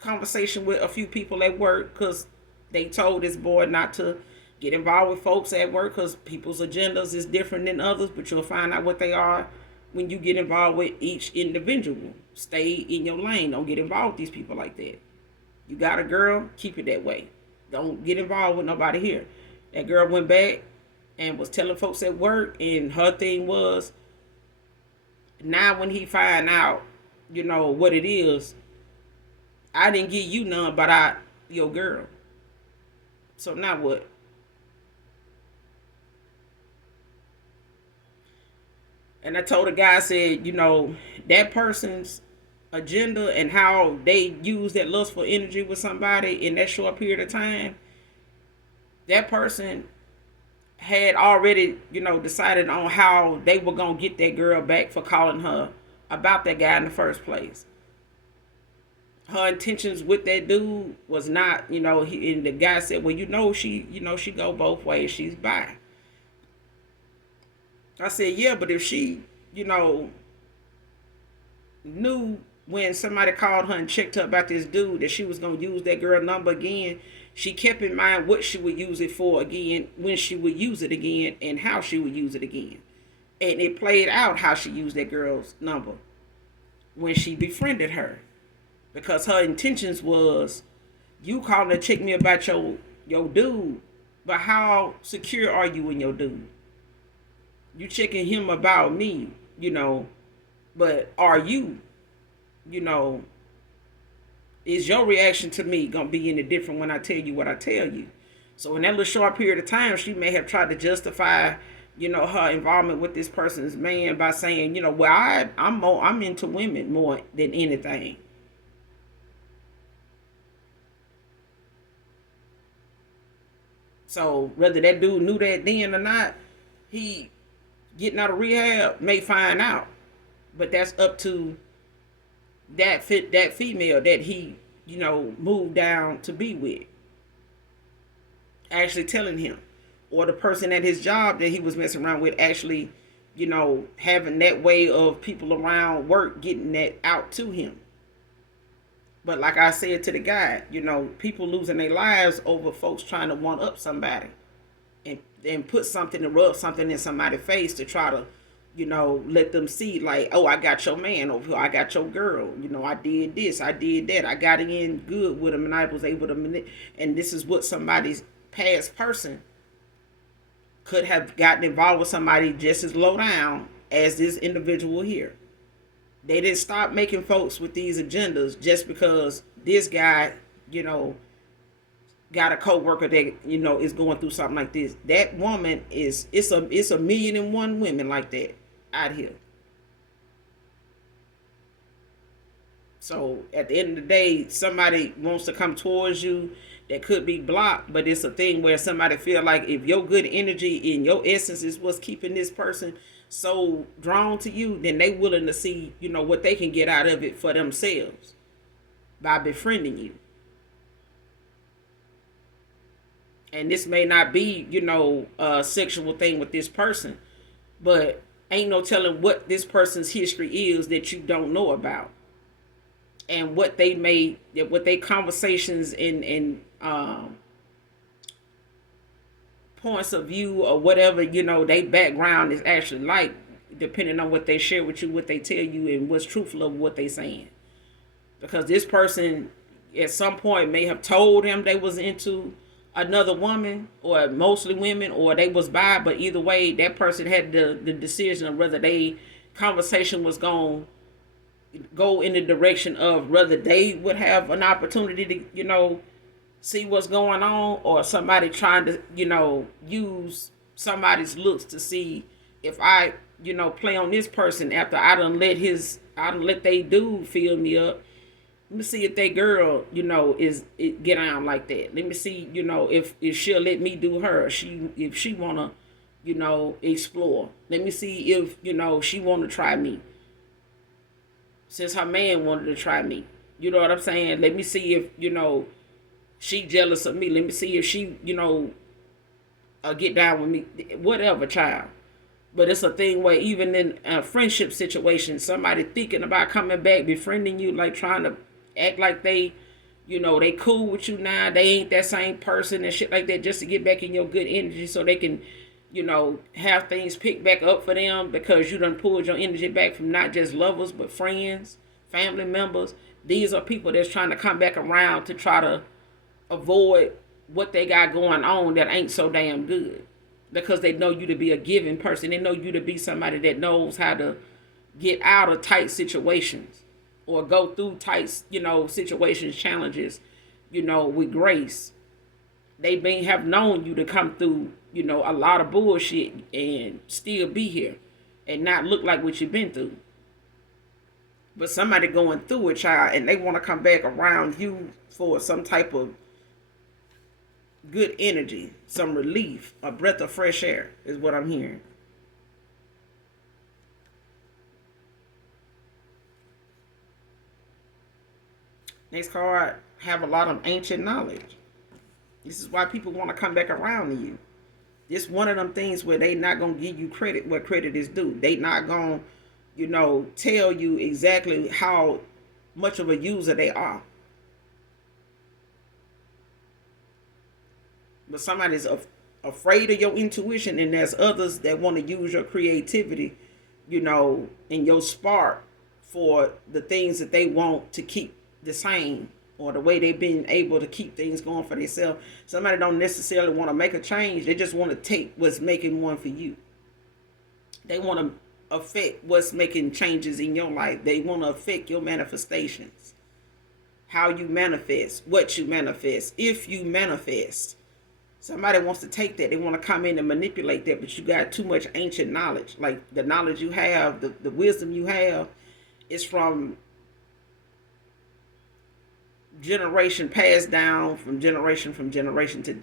conversation with a few people at work, because they told this boy not to get involved with folks at work because people's agendas is different than others, but you'll find out what they are when you get involved with each individual. Stay in your lane. Don't get involved with these people like that. You got a girl, keep it that way. Don't get involved with nobody here. That girl went back and was telling folks at work, and her thing was, now when he find out, what it is, I didn't give you none, but your girl. So now what? And I told the guy, I said, that person's agenda and how they use that lustful energy with somebody in that short period of time, that person had already, decided on how they were going to get that girl back for calling her about that guy in the first place. Her intentions with that dude was not, and the guy said, well, she go both ways. She's bi. I said, yeah, but if she, knew when somebody called her and checked her about this dude that she was going to use that girl number again, she kept in mind what she would use it for again, when she would use it again, and how she would use it again. And it played out how she used that girl's number when she befriended her. Because her intentions was, you calling to check me about your dude, but how secure are you in your dude? You checking him about me, but are you, you know, is your reaction to me gonna be any different when I tell you what I tell you? So in that little short period of time, she may have tried to justify, her involvement with this person's man by saying, well, I'm into women more than anything. So whether that dude knew that then or not, he getting out of rehab may find out. But that's up to that female that he, moved down to be with. Actually telling him. Or the person at his job that he was messing around with actually, having that way of people around work getting that out to him. But like I said to the guy, people losing their lives over folks trying to one up somebody and put something to rub something in somebody's face to try to, let them see like, oh, I got your man over here, I got your girl, I did this, I did that, I got in good with him, and I was able to and this is what somebody's past person could have gotten involved with somebody just as low down as this individual here. They didn't stop making folks with these agendas just because this guy, got a coworker that is going through something like this. That woman it's a million and one women like that out here. So at the end of the day, somebody wants to come towards you that could be blocked, but it's a thing where somebody feel like if your good energy and your essence is what's keeping this person so drawn to you, then they willing to see, what they can get out of it for themselves by befriending you. And this may not be, a sexual thing with this person, but ain't no telling what this person's history is that you don't know about. And what they conversations and points of view or whatever, they background is actually like, depending on what they share with you, what they tell you, and what's truthful of what they saying. Because this person at some point may have told him they was into another woman or mostly women, or they was bi, but either way, that person had the decision of whether they conversation was going go in the direction of whether they would have an opportunity to, see what's going on, or somebody trying to, use somebody's looks to see if I, play on this person after I done let they dude fill me up. Let me see if that girl, is it get on like that. Let me see, if she'll let me do her. If she wanna, explore. Let me see if, she wanna try me. Since her man wanted to try me. You know what I'm saying? Let me see if, she jealous of me. Let me see if she, get down with me. Whatever, child. But it's a thing where even in a friendship situation, somebody thinking about coming back, befriending you, like trying to act like they, they cool with you now. They ain't that same person and shit like that, just to get back in your good energy so they can, have things picked back up for them because you done pulled your energy back from not just lovers, but friends, family members. These are people that's trying to come back around to try to avoid what they got going on that ain't so damn good. Because they know you to be a giving person. They know you to be somebody that knows how to get out of tight situations or go through tight, situations, challenges, with grace. They may have known you to come through, a lot of bullshit and still be here and not look like what you've been through. But somebody going through it, child, and they want to come back around you for some type of good energy, some relief, a breath of fresh air is what I'm hearing. Next card, have a lot of ancient knowledge. This is why people want to come back around to you. This one of them things where they not going to give you credit where credit is due. They not going to, tell you exactly how much of a user they are. But somebody's afraid of your intuition, and there's others that want to use your creativity, and your spark for the things that they want to keep the same, or the way they've been able to keep things going for themselves. Somebody don't necessarily want to make a change. They just want to take what's making one for you. They want to affect what's making changes in your life. They want to affect your manifestations, how you manifest, what you manifest, if you manifest. Somebody wants to take that. They want to come in and manipulate that, but you got too much ancient knowledge. Like the knowledge you have, the wisdom you have is from generation passed down from generation to,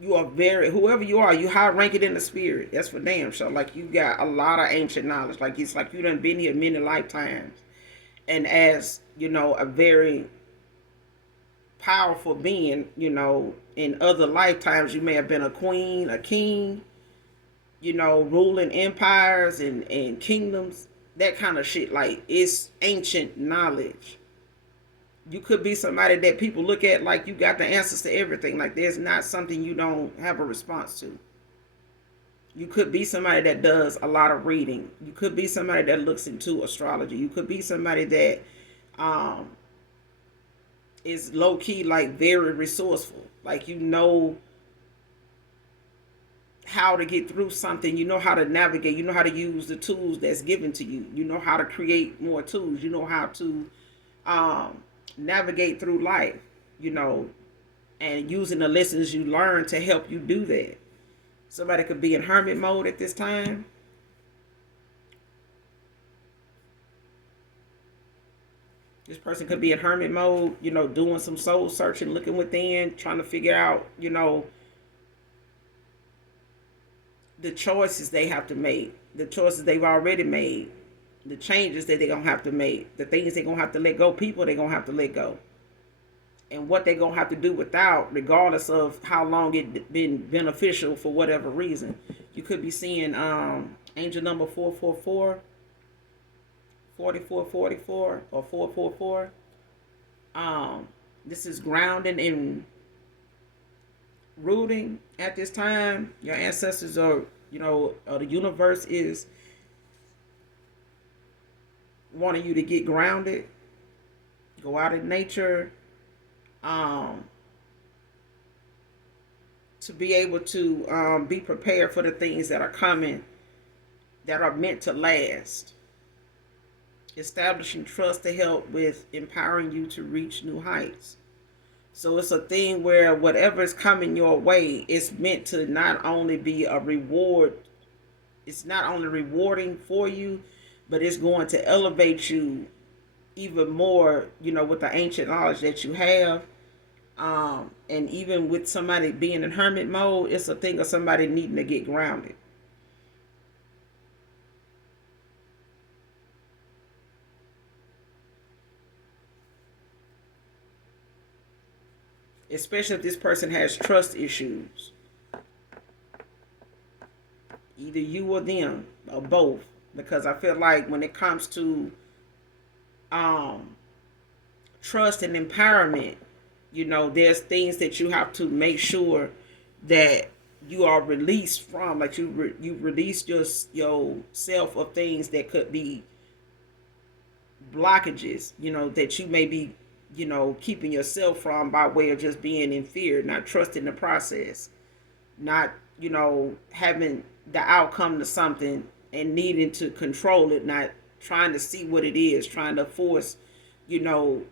you are whoever you are, you high ranking in the spirit. That's for damn sure. Like you got a lot of ancient knowledge. Like it's like you done been here many lifetimes. And as, a very powerful being, in other lifetimes you may have been a queen, a king, ruling empires and kingdoms, that kind of shit. Like it's ancient knowledge. You could be somebody that people look at like you got the answers to everything. Like there's not something you don't have a response to. You could be somebody that does a lot of reading. You could be somebody that looks into astrology. You could be somebody that is low key, like very resourceful. Like how to get through something. You know how to navigate. You know how to use the tools that's given to you. You know how to create more tools. You know how to navigate through life, and using the lessons you learn to help you do that. Somebody could be in hermit mode at this time. This person could be in hermit mode, doing some soul searching, looking within, trying to figure out, the choices they have to make, the choices they've already made, the changes that they're going to have to make, the things they're going to have to let go, people they're going to have to let go, and what they're going to have to do without, regardless of how long it been beneficial for whatever reason. You could be seeing angel number 444, 4444, or 444. This is grounding and rooting at this time. Your ancestors are, the universe is wanting you to get grounded, go out in nature, to be able to be prepared for the things that are coming, that are meant to last. Establishing trust to help with empowering you to reach new heights. So it's a thing where whatever is coming your way is meant to not only be a reward, it's not only rewarding for you, but it's going to elevate you even more, with the ancient knowledge that you have. And even with somebody being in hermit mode, it's a thing of somebody needing to get grounded. Especially if this person has trust issues. Either you or them, or both. Because I feel like when it comes to trust and empowerment, there's things that you have to make sure that you are released from. Like you release yourself of things that could be blockages, that you may be, keeping yourself from by way of just being in fear, not trusting the process, not, having the outcome to something and needing to control it, not trying to see what it is, trying to force, an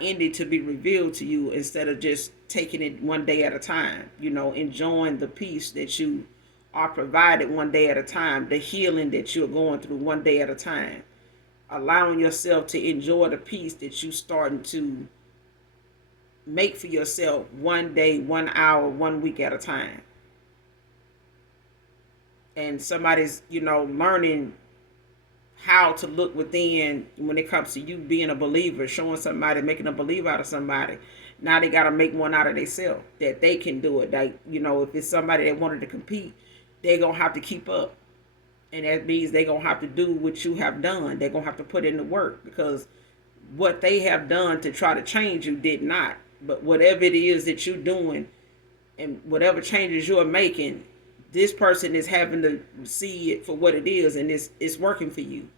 ending to be revealed to you instead of just taking it one day at a time, enjoying the peace that you are provided one day at a time, the healing that you're going through one day at a time. Allowing yourself to enjoy the peace that you starting to make for yourself one day, 1 hour, 1 week at a time. And somebody's, learning how to look within when it comes to you being a believer, showing somebody, making a believer out of somebody. Now they got to make one out of themselves, that they can do it. Like, if it's somebody that wanted to compete, they're going to have to keep up. And that means they're going to have to do what you have done. They're going to have to put in the work, because what they have done to try to change you did not. But whatever it is that you're doing and whatever changes you're making, this person is having to see it for what it is, and it's working for you.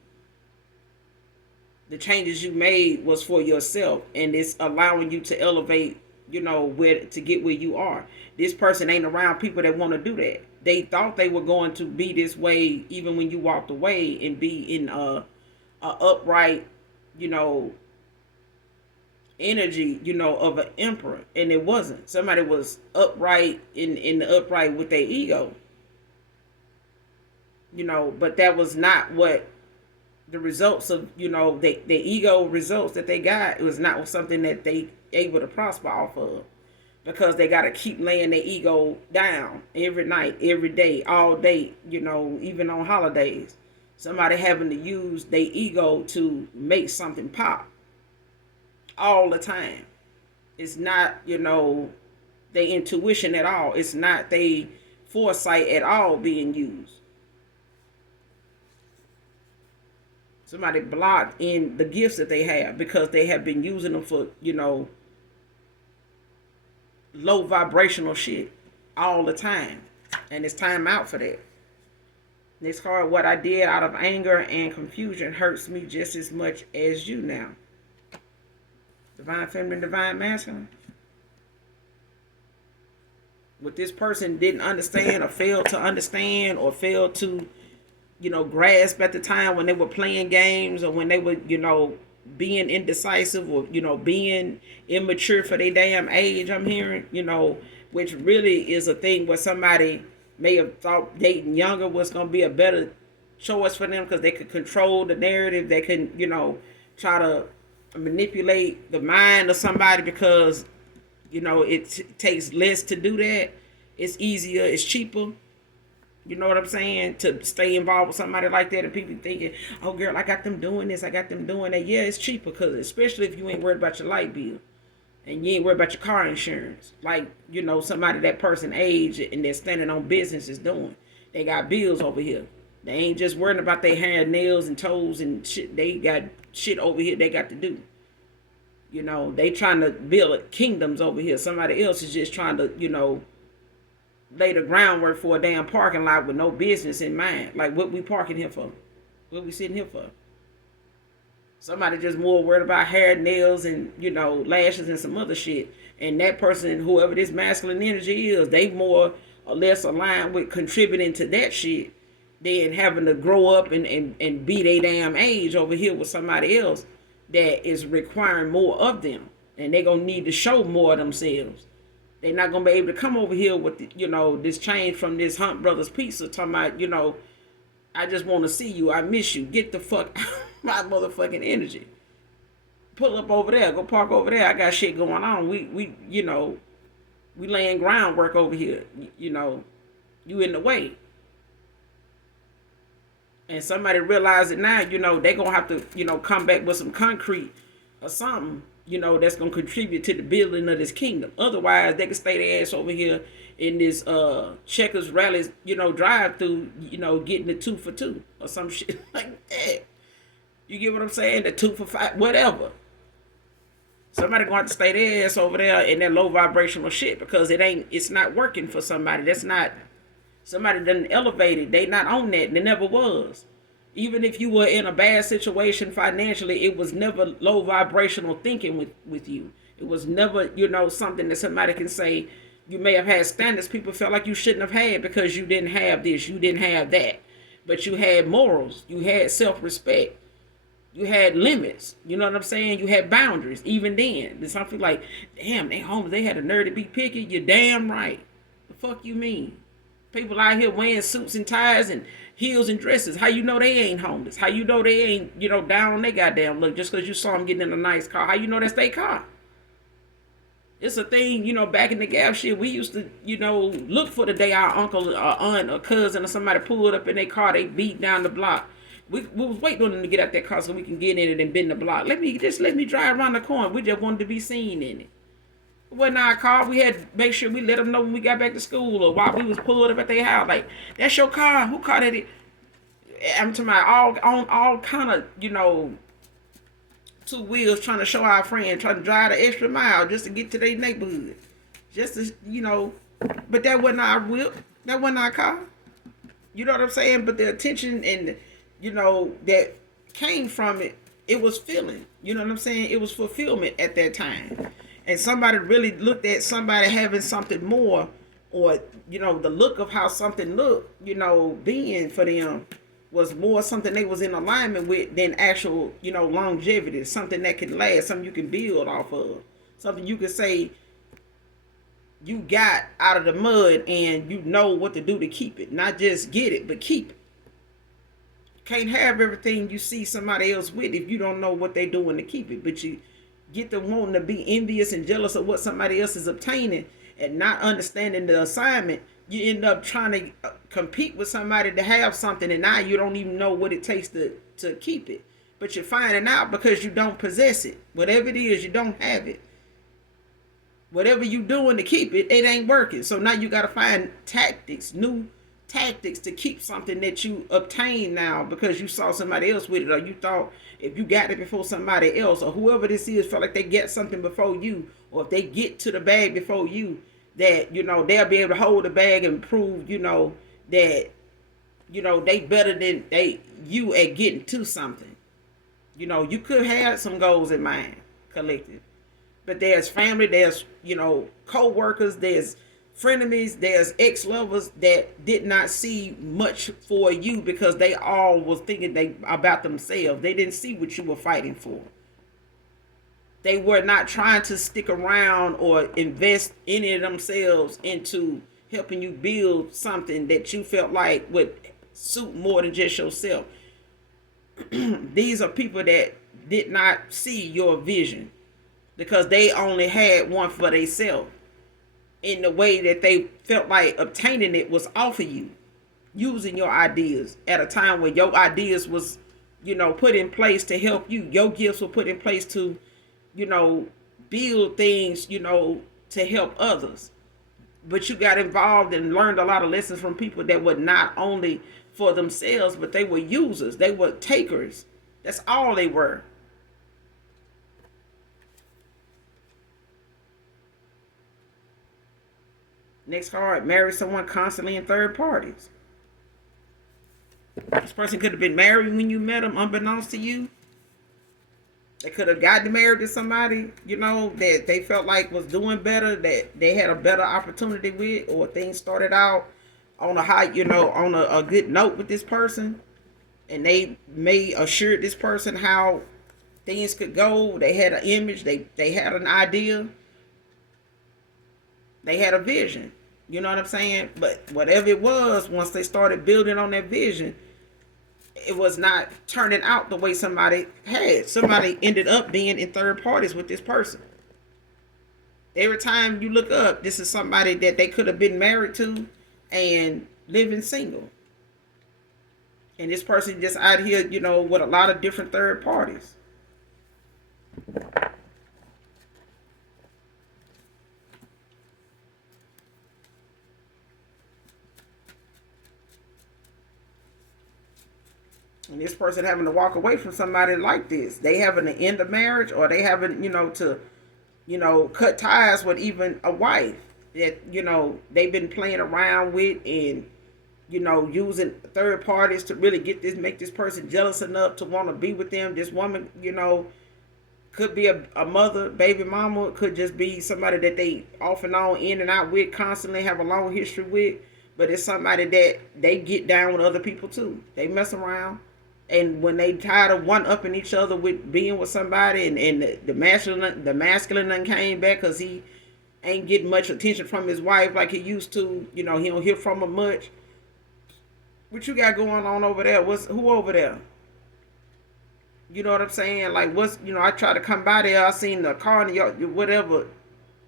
The changes you made was for yourself, and it's allowing you to elevate, where to get where you are. This person ain't around people that want to do that. They thought they were going to be this way even when you walked away and be in a upright, energy, of an emperor, and it wasn't. Somebody was upright in the upright with their ego, but that was not what the results of, the ego results that they got. It was not something that they able to prosper off of, because they got to keep laying their ego down every night, every day, all day, even on holidays. Somebody having to use their ego to make something pop all the time. It's not, their intuition at all. It's not their foresight at all being used. Somebody blocked in the gifts that they have because they have been using them for, low vibrational shit all the time. And it's time out for that. Next card, what I did out of anger and confusion hurts me just as much as you now. Divine feminine, divine masculine. What this person didn't understand or failed to understand or failed to, grasp at the time when they were playing games, or when they were, being indecisive, or, being immature for their damn age, I'm hearing, which really is a thing where somebody may have thought dating younger was going to be a better choice for them because they could control the narrative. They can, try to manipulate the mind of somebody because, it takes less to do that. It's easier. It's cheaper. You know what I'm saying? To stay involved with somebody like that, and people thinking, oh, girl, I got them doing this. I got them doing that. Yeah, it's cheaper, because especially if you ain't worried about your light bill and you ain't worried about your car insurance. Like, somebody that person age and they're standing on business is doing. They got bills over here. They ain't just worrying about their hair, nails, and toes and shit. They got shit over here they got to do. They trying to build kingdoms over here. Somebody else is just trying to, lay the groundwork for a damn parking lot with no business in mind. Like, what we parking here for? What we sitting here for? Somebody just more worried about hair, nails, and, lashes and some other shit. And that person, whoever this masculine energy is, they more or less aligned with contributing to that shit than having to grow up and be their damn age over here with somebody else that is requiring more of them. And they going to need to show more of themselves. They're not going to be able to come over here with, this change from this Hunt Brothers pizza talking about, I just want to see you. I miss you. Get the fuck out of my motherfucking energy. Pull up over there. Go park over there. I got shit going on. We laying groundwork over here. You in the way. And somebody realize it now, they going to have to, come back with some concrete or something, that's going to contribute to the building of this kingdom. Otherwise, they can stay their ass over here in this Checkers Rallies, drive through, getting the 2 for 2 or some shit like that. You get what I'm saying? The 2 for 5, whatever. Somebody going to have to stay their ass over there in that low vibrational shit because it's not working for somebody. That's not, somebody done elevated. They not on that. They never was. Even if you were in a bad situation financially, it was never low vibrational thinking with you. It was never, something that somebody can say. You may have had standards people felt like you shouldn't have had because you didn't have this, you didn't have that. But you had morals, you had self-respect, you had limits. You know what I'm saying? You had boundaries. Even then, there's something like, damn, they had a nerve to be picky. You're damn right. The fuck you mean? People out here wearing suits and ties and heels and dresses. How you know they ain't homeless? How you know they ain't, down on their goddamn look just because you saw them getting in a nice car? How you know that's their car? It's a thing, back in the Gap shit, we used to, look for the day our uncle or aunt or cousin or somebody pulled up in their car, they beat down the block. We was waiting on them to get out that car so we can get in it and bend the block. Let me drive around the corner. We just wanted to be seen in it. It wasn't our car. We had to make sure we let them know when we got back to school or while we was pulled up at their house. Like, that's your car. Who car that is? I'm talking about all kind of, two wheels trying to show our friend, trying to drive the extra mile just to get to their neighborhood. Just to, but that wasn't our whip. That wasn't our car. You know what I'm saying? But the attention and, that came from it, it was feeling. You know what I'm saying? It was fulfillment at that time. And somebody really looked at somebody having something more, or, the look of how something looked, being for them was more something they was in alignment with than actual, longevity, something that can last, something you can build off of, something you can say you got out of the mud and you know what to do to keep it, not just get it, but keep it. Can't have everything you see somebody else with if you don't know what they're doing to keep it, but you get them wanting to be envious and jealous of what somebody else is obtaining and not understanding the assignment. You end up trying to compete with somebody to have something, and now you don't even know what it takes to keep it. But you're finding out because you don't possess it. Whatever it is, you don't have it. Whatever you doing to keep it, it ain't working. So now you got to find new tactics to keep something that you obtained now because you saw somebody else with it, or you thought if you got it before somebody else, or whoever this is felt like they get something before you, or if they get to the bag before you, that they'll be able to hold the bag and prove that they better than you at getting to something. You could have some goals in mind, collective, but there's family, there's co-workers, there's frenemies, there's ex-lovers that did not see much for you because they all was thinking about themselves. They didn't see what you were fighting for. They were not trying to stick around or invest any of themselves into helping you build something that you felt like would suit more than just yourself. These are people that did not see your vision because they only had one for themselves. In the way that they felt like obtaining it was off of you, using your ideas at a time when your ideas was, put in place to help you. Your gifts were put in place to, build things, to help others. But you got involved and learned a lot of lessons from people that were not only for themselves, but they were users. They were takers. That's all they were. Next card, marry someone constantly in third parties. This person could have been married when you met them, unbeknownst to you. They could have gotten married to somebody, that they felt like was doing better, that they had a better opportunity with, or things started out on a high, on a good note with this person. And they may assured this person how things could go. They had an image, they had an idea. They had a vision. You know what I'm saying? But whatever it was, once they started building on that vision, it was not turning out the way somebody had. Somebody ended up being in third parties with this person. Every time you look up, this is somebody that they could have been married to and living single. And this person just out here, with a lot of different third parties. And this person having to walk away from somebody like this. They having to end a marriage, or they having, to, cut ties with even a wife that, they've been playing around with and, using third parties to really make this person jealous enough to want to be with them. This woman, could be a mother, baby mama, could just be somebody that they off and on, in and out with, constantly have a long history with. But it's somebody that they get down with other people too. They mess around. And when they tired of one-upping each other with being with somebody, and the masculine came back because he ain't getting much attention from his wife like he used to. He don't hear from her much. What you got going on over there? Who over there? You know what I'm saying? Like, I tried to come by there. I seen the car in your whatever,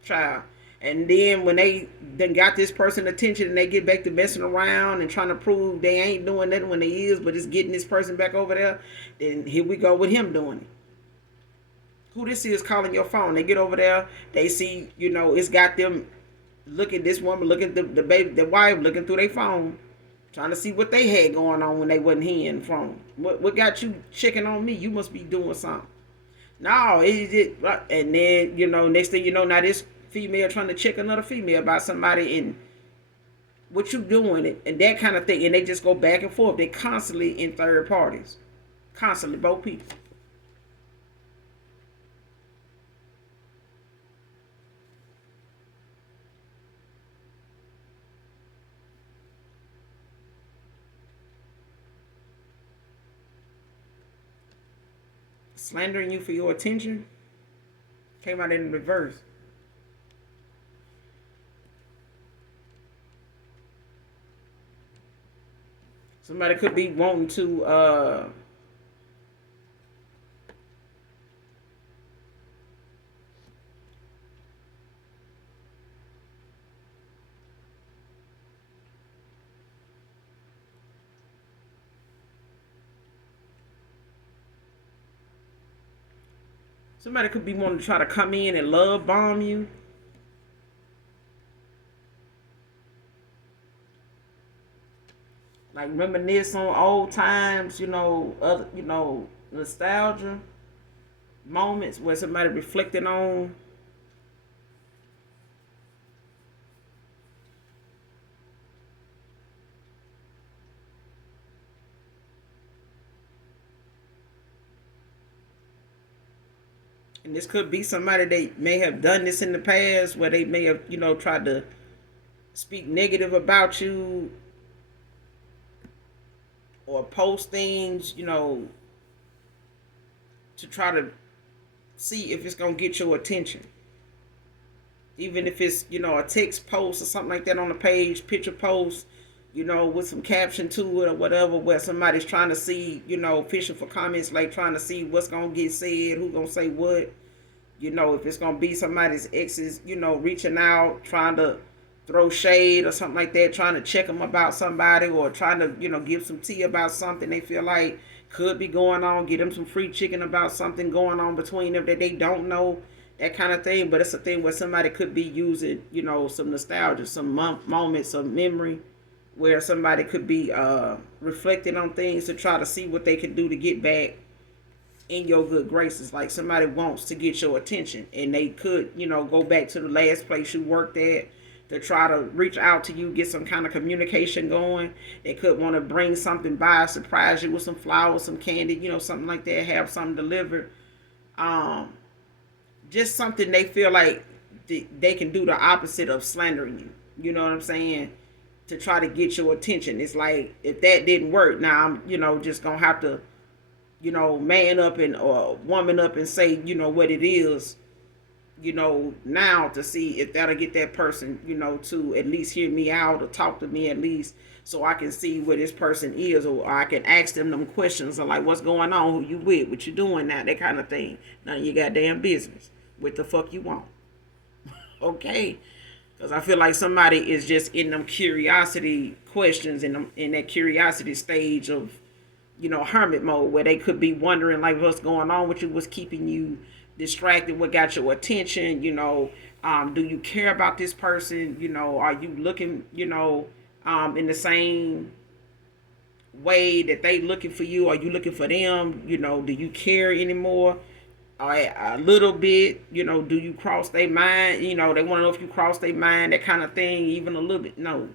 child. And then when they then got this person attention and they get back to messing around and trying to prove they ain't doing nothing when they is, but it's getting this person back over there, then here we go with him doing it. Who this is calling your phone? They get over there, they see, it's got them looking, this woman looking, the baby, the wife looking through their phone, trying to see what they had going on when they wasn't hearing from. What got you checking on me? You must be doing something. No, and then next thing you know, now this female trying to check another female about somebody and what you doing and that kind of thing, and they just go back and forth. They constantly in third parties, constantly both people. Slandering you for your attention came out in reverse. Somebody could be wanting to somebody could be wanting to try to come in and love bomb you. Like reminisce on old times, other nostalgia moments where somebody reflecting on. And this could be somebody that may have done this in the past where they may have, tried to speak negative about you or post things, to try to see if it's going to get your attention. Even if it's, a text post or something like that on the page, picture post, with some caption to it or whatever, where somebody's trying to see, fishing for comments, like trying to see what's going to get said, who's going to say what. If it's going to be somebody's exes, reaching out, trying to throw shade or something like that, trying to check them about somebody or trying to, give some tea about something they feel like could be going on, get them some free chicken about something going on between them that they don't know, that kind of thing. But it's a thing where somebody could be using, some nostalgia, some moments of memory where somebody could be reflecting on things to try to see what they can do to get back in your good graces. Like somebody wants to get your attention and they could, go back to the last place you worked at to try to reach out to you, get some kind of communication going. They could want to bring something by, surprise you with some flowers, some candy, something like that, have something delivered. Um, just something they feel like they can do the opposite of slandering you. You know what I'm saying? To try to get your attention. It's like if that didn't work, now I'm, just gonna have to, man up and or woman up and say, what it is, now to see if that'll get that person, to at least hear me out or talk to me at least so I can see where this person is or I can ask them questions or like what's going on, who you with, what you doing now, that kind of thing. None of your goddamn business. What the fuck you want? Okay. Because I feel like somebody is just in them curiosity questions in that curiosity stage of, hermit mode where they could be wondering like what's going on with you, what's keeping you distracted, what got your attention, do you care about this person, are you looking, in the same way that they looking for you, are you looking for them, do you care anymore? A little bit, do you cross their mind? They want to know if you cross their mind, that kind of thing, even a little bit. No.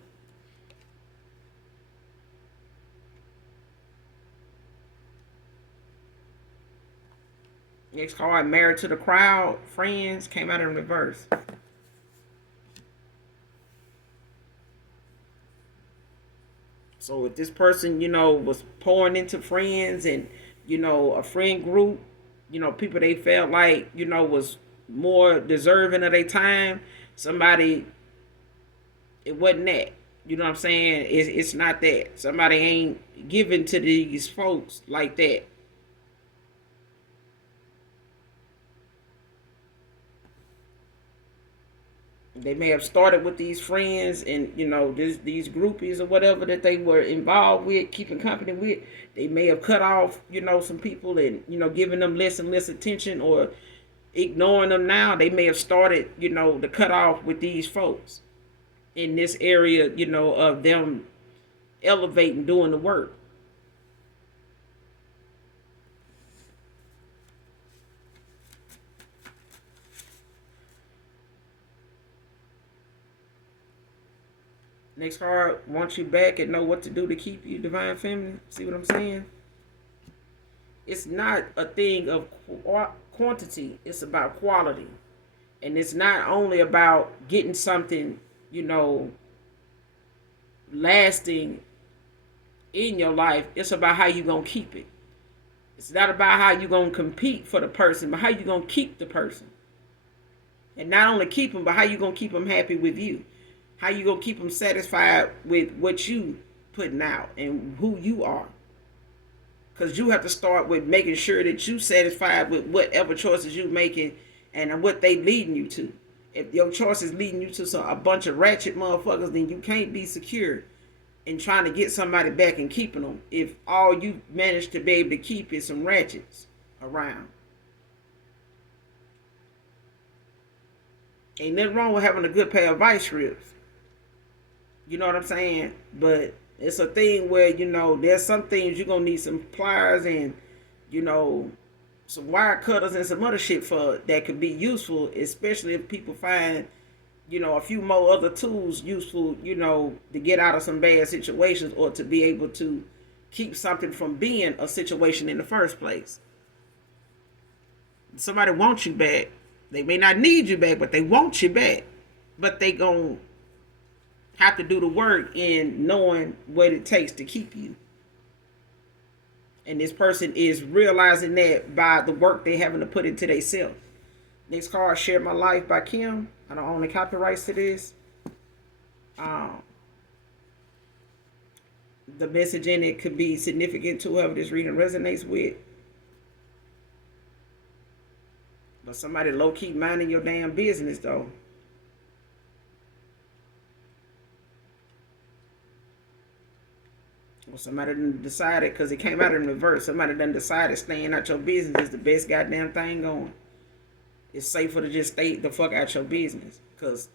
Next card, married to the crowd, friends, came out in reverse. So if this person, was pouring into friends and, a friend group, people they felt like, was more deserving of their time, somebody, it wasn't that. You know what I'm saying? It's not that. Somebody ain't giving to these folks like that. They may have started with these friends and these groupies or whatever that they were involved with, keeping company with. They may have cut off some people and giving them less and less attention or ignoring them. Now they may have started to cut off with these folks in this area of them elevating, doing the work. Next card, want you back and know what to do to keep you, divine feminine. See what I'm saying? It's not a thing of quantity. It's about quality. And it's not only about getting something, lasting in your life. It's about how you going to keep it. It's not about how you going to compete for the person, but how you going to keep the person. And not only keep them, but how you going to keep them happy with you. How you going to keep them satisfied with what you putting out and who you are. Because you have to start with making sure that you satisfied with whatever choices you making and what they leading you to. If your choice is leading you to a bunch of ratchet motherfuckers, then you can't be secure in trying to get somebody back and keeping them if all you manage to be able to keep is some ratchets around. Ain't nothing wrong with having a good pair of vice grips. You know what I'm saying? But it's a thing where, there's some things you're going to need some pliers and, some wire cutters and some other shit for that could be useful, especially if people find, a few more other tools useful, to get out of some bad situations or to be able to keep something from being a situation in the first place. Somebody wants you back. They may not need you back, but they want you back. But they going to have to do the work in knowing what it takes to keep you. And this person is realizing that by the work they having to put into themselves. Next card, Share My Life by Kim. I don't own the copyrights to this. The message in it could be significant to whoever this reading resonates with. But somebody low-key minding your damn business, though. Well, somebody done decided, because it came out in reverse, somebody done decided staying out your business is the best goddamn thing going. It's safer to just stay the fuck out your business. Because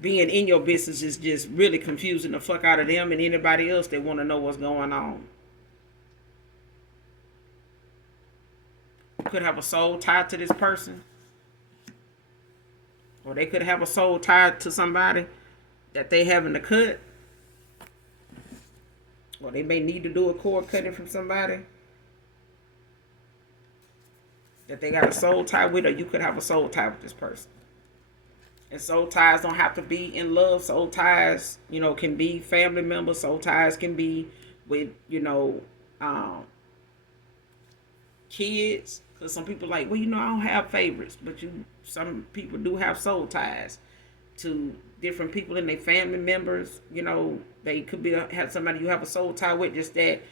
being in your business is just really confusing the fuck out of them and anybody else that want to know what's going on. Could have a soul tied to this person. Or they could have a soul tied to somebody that they having to cut. Or they may need to do a cord cutting from somebody that they got a soul tie with, or you could have a soul tie with this person. And soul ties don't have to be in love. Soul ties, can be family members. Soul ties can be with, kids. Because some people like, well, I don't have favorites. But some people do have soul ties to different people in their family members. They could have somebody you have a soul tie with, just that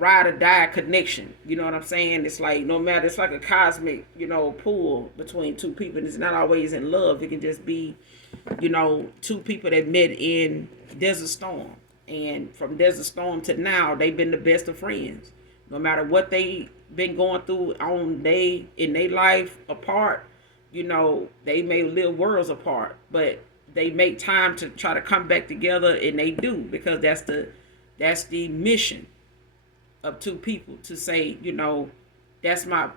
ride or die connection. You know what I'm saying? It's like no matter, it's like a cosmic, pull between two people. It's not always in love. It can just be, two people that met in Desert Storm. And from Desert Storm to now, they've been the best of friends. No matter what they been going through in their life apart, they may live worlds apart, but they make time to try to come back together, and they do, because that's the mission of two people, to say, that's my,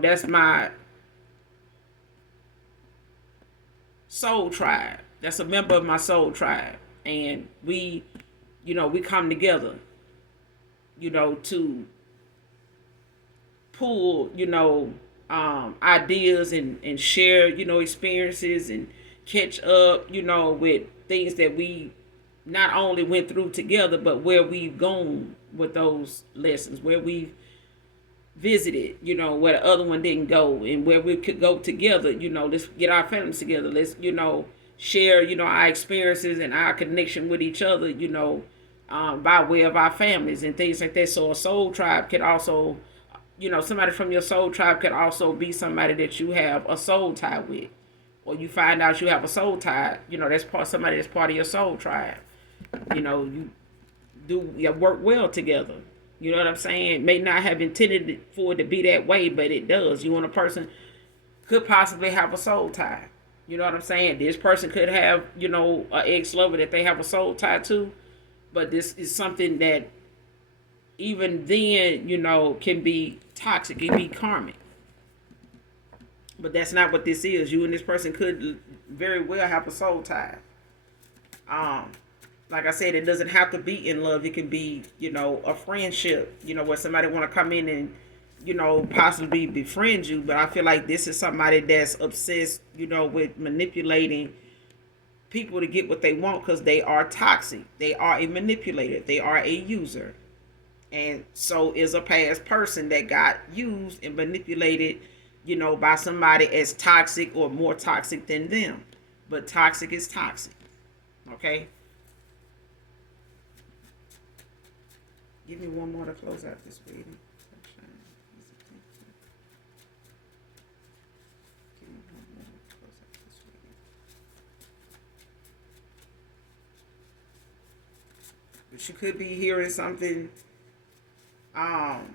that's my soul tribe. That's a member of my soul tribe, and we come together, to pull, ideas and share, experiences and catch up, with things that we not only went through together, but where we've gone with those lessons, where we've visited, where the other one didn't go, and where we could go together. Let's get our families together. Let's, share, our experiences and our connection with each other, by way of our families and things like that. So a soul tribe can also, somebody from your soul tribe could also be somebody that you have a soul tie with. Or you find out you have a soul tie, that's somebody that's part of your soul tribe. You work well together. You know what I'm saying? May not have intended for it to be that way, but it does. You and a person could possibly have a soul tie. You know what I'm saying? This person could have, an ex-lover that they have a soul tie to. But this is something that even then, can be toxic, can be karmic. But that's not what this is. You and this person could very well have a soul tie. Um, like I said, it doesn't have to be in love. It can be, a friendship, where somebody want to come in and, possibly befriend you. But I feel like this is somebody that's obsessed, with manipulating people to get what they want because they are toxic. They are a manipulator. They are a user. And so is a past person that got used and manipulated, by somebody as toxic or more toxic than them. But toxic is toxic. Okay? Give me one more to close out this reading. But you could be hearing something from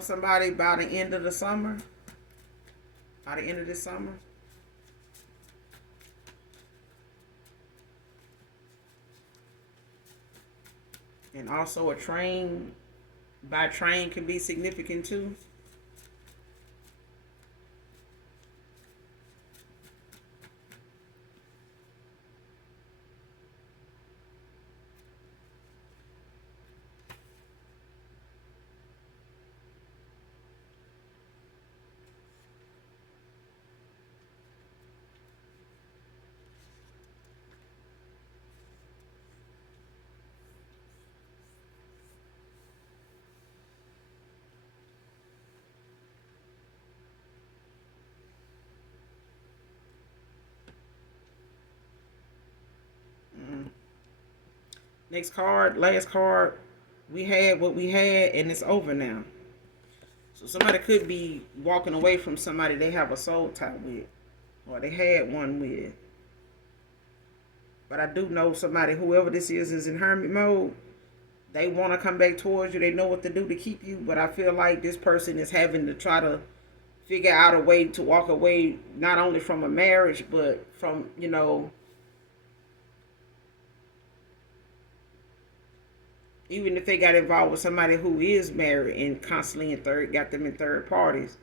somebody by the end of the summer. By the end of this summer. And also a train by train can be significant too. Next card, last card. We had what we had, and it's over now. So somebody could be walking away from somebody they have a soul tie with, or they had one with. But I do know somebody, whoever this is in hermit mode. They want to come back towards you. They know what to do to keep you. But I feel like this person is having to try to figure out a way to walk away, not only from a marriage, but from, even if they got involved with somebody who is married and constantly got them in third parties.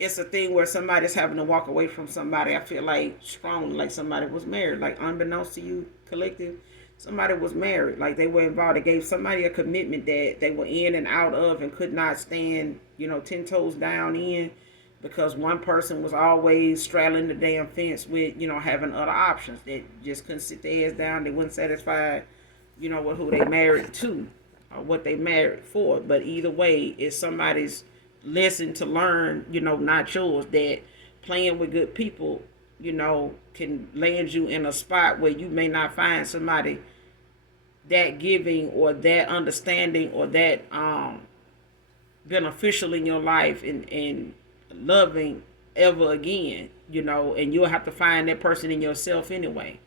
It's a thing where somebody's having to walk away from somebody. I feel like strongly, like somebody was married, like unbeknownst to you, collective, somebody was married, like they were involved. They gave somebody a commitment that they were in and out of and could not stand, 10 toes down in, because one person was always straddling the damn fence with, having other options that just couldn't sit their ass down. They wasn't satisfied, with who they married to or what they married for. But either way, it's somebody's lesson to learn, not yours, that playing with good people, can land you in a spot where you may not find somebody that giving or that understanding or that beneficial in your life and loving ever again, and you'll have to find that person in yourself anyway.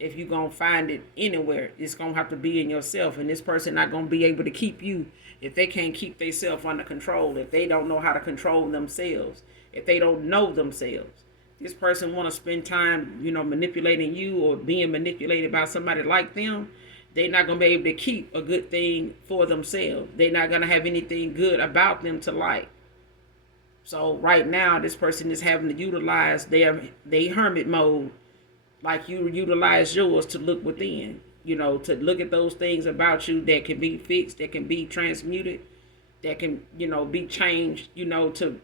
If you're going to find it anywhere, it's going to have to be in yourself. And this person not going to be able to keep you if they can't keep themselves under control, if they don't know how to control themselves, if they don't know themselves. This person want to spend time, manipulating you or being manipulated by somebody like them. They're not going to be able to keep a good thing for themselves. They're not going to have anything good about them to like. So right now, this person is having to utilize their hermit mode like you utilize yours to look within, to look at those things about you that can be fixed, that can be transmuted, that can, be changed, to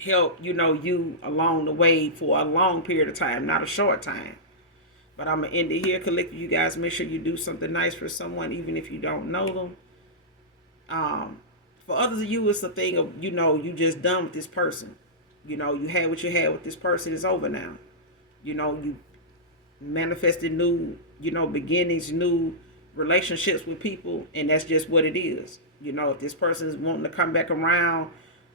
help, you along the way for a long period of time, not a short time. But I'm going to end it here. Collective, you guys make sure you do something nice for someone, even if you don't know them. For others of you, it's a thing of, you just done with this person. You had what you had with this person. It's over now. You manifested new, beginnings, new relationships with people, and that's just what it is. If this person is wanting to come back around,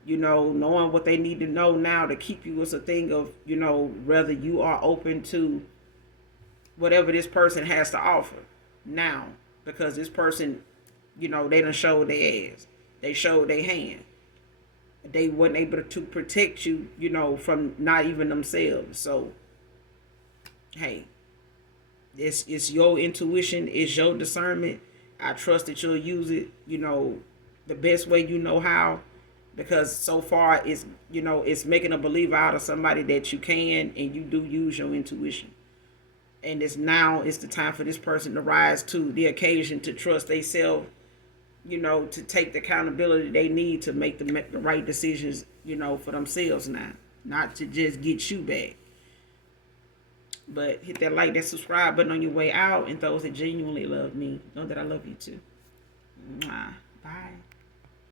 knowing what they need to know now to keep you, is a thing of, whether you are open to whatever this person has to offer now, because this person, they done showed their ass. They showed their hand. They weren't able to protect you, from not even themselves. So, hey, it's your intuition, it's your discernment. I trust that you'll use it, the best way you know how, because so far it's, you know, it's making a believer out of somebody that you can and you do use your intuition. And it's the time for this person to rise to the occasion, to trust themselves, you know, to take the accountability they need to make the right decisions, you know, for themselves now, not to just get you back. But hit that like, that subscribe button on your way out. And those that genuinely love me, know that I love you too. Mwah. Bye.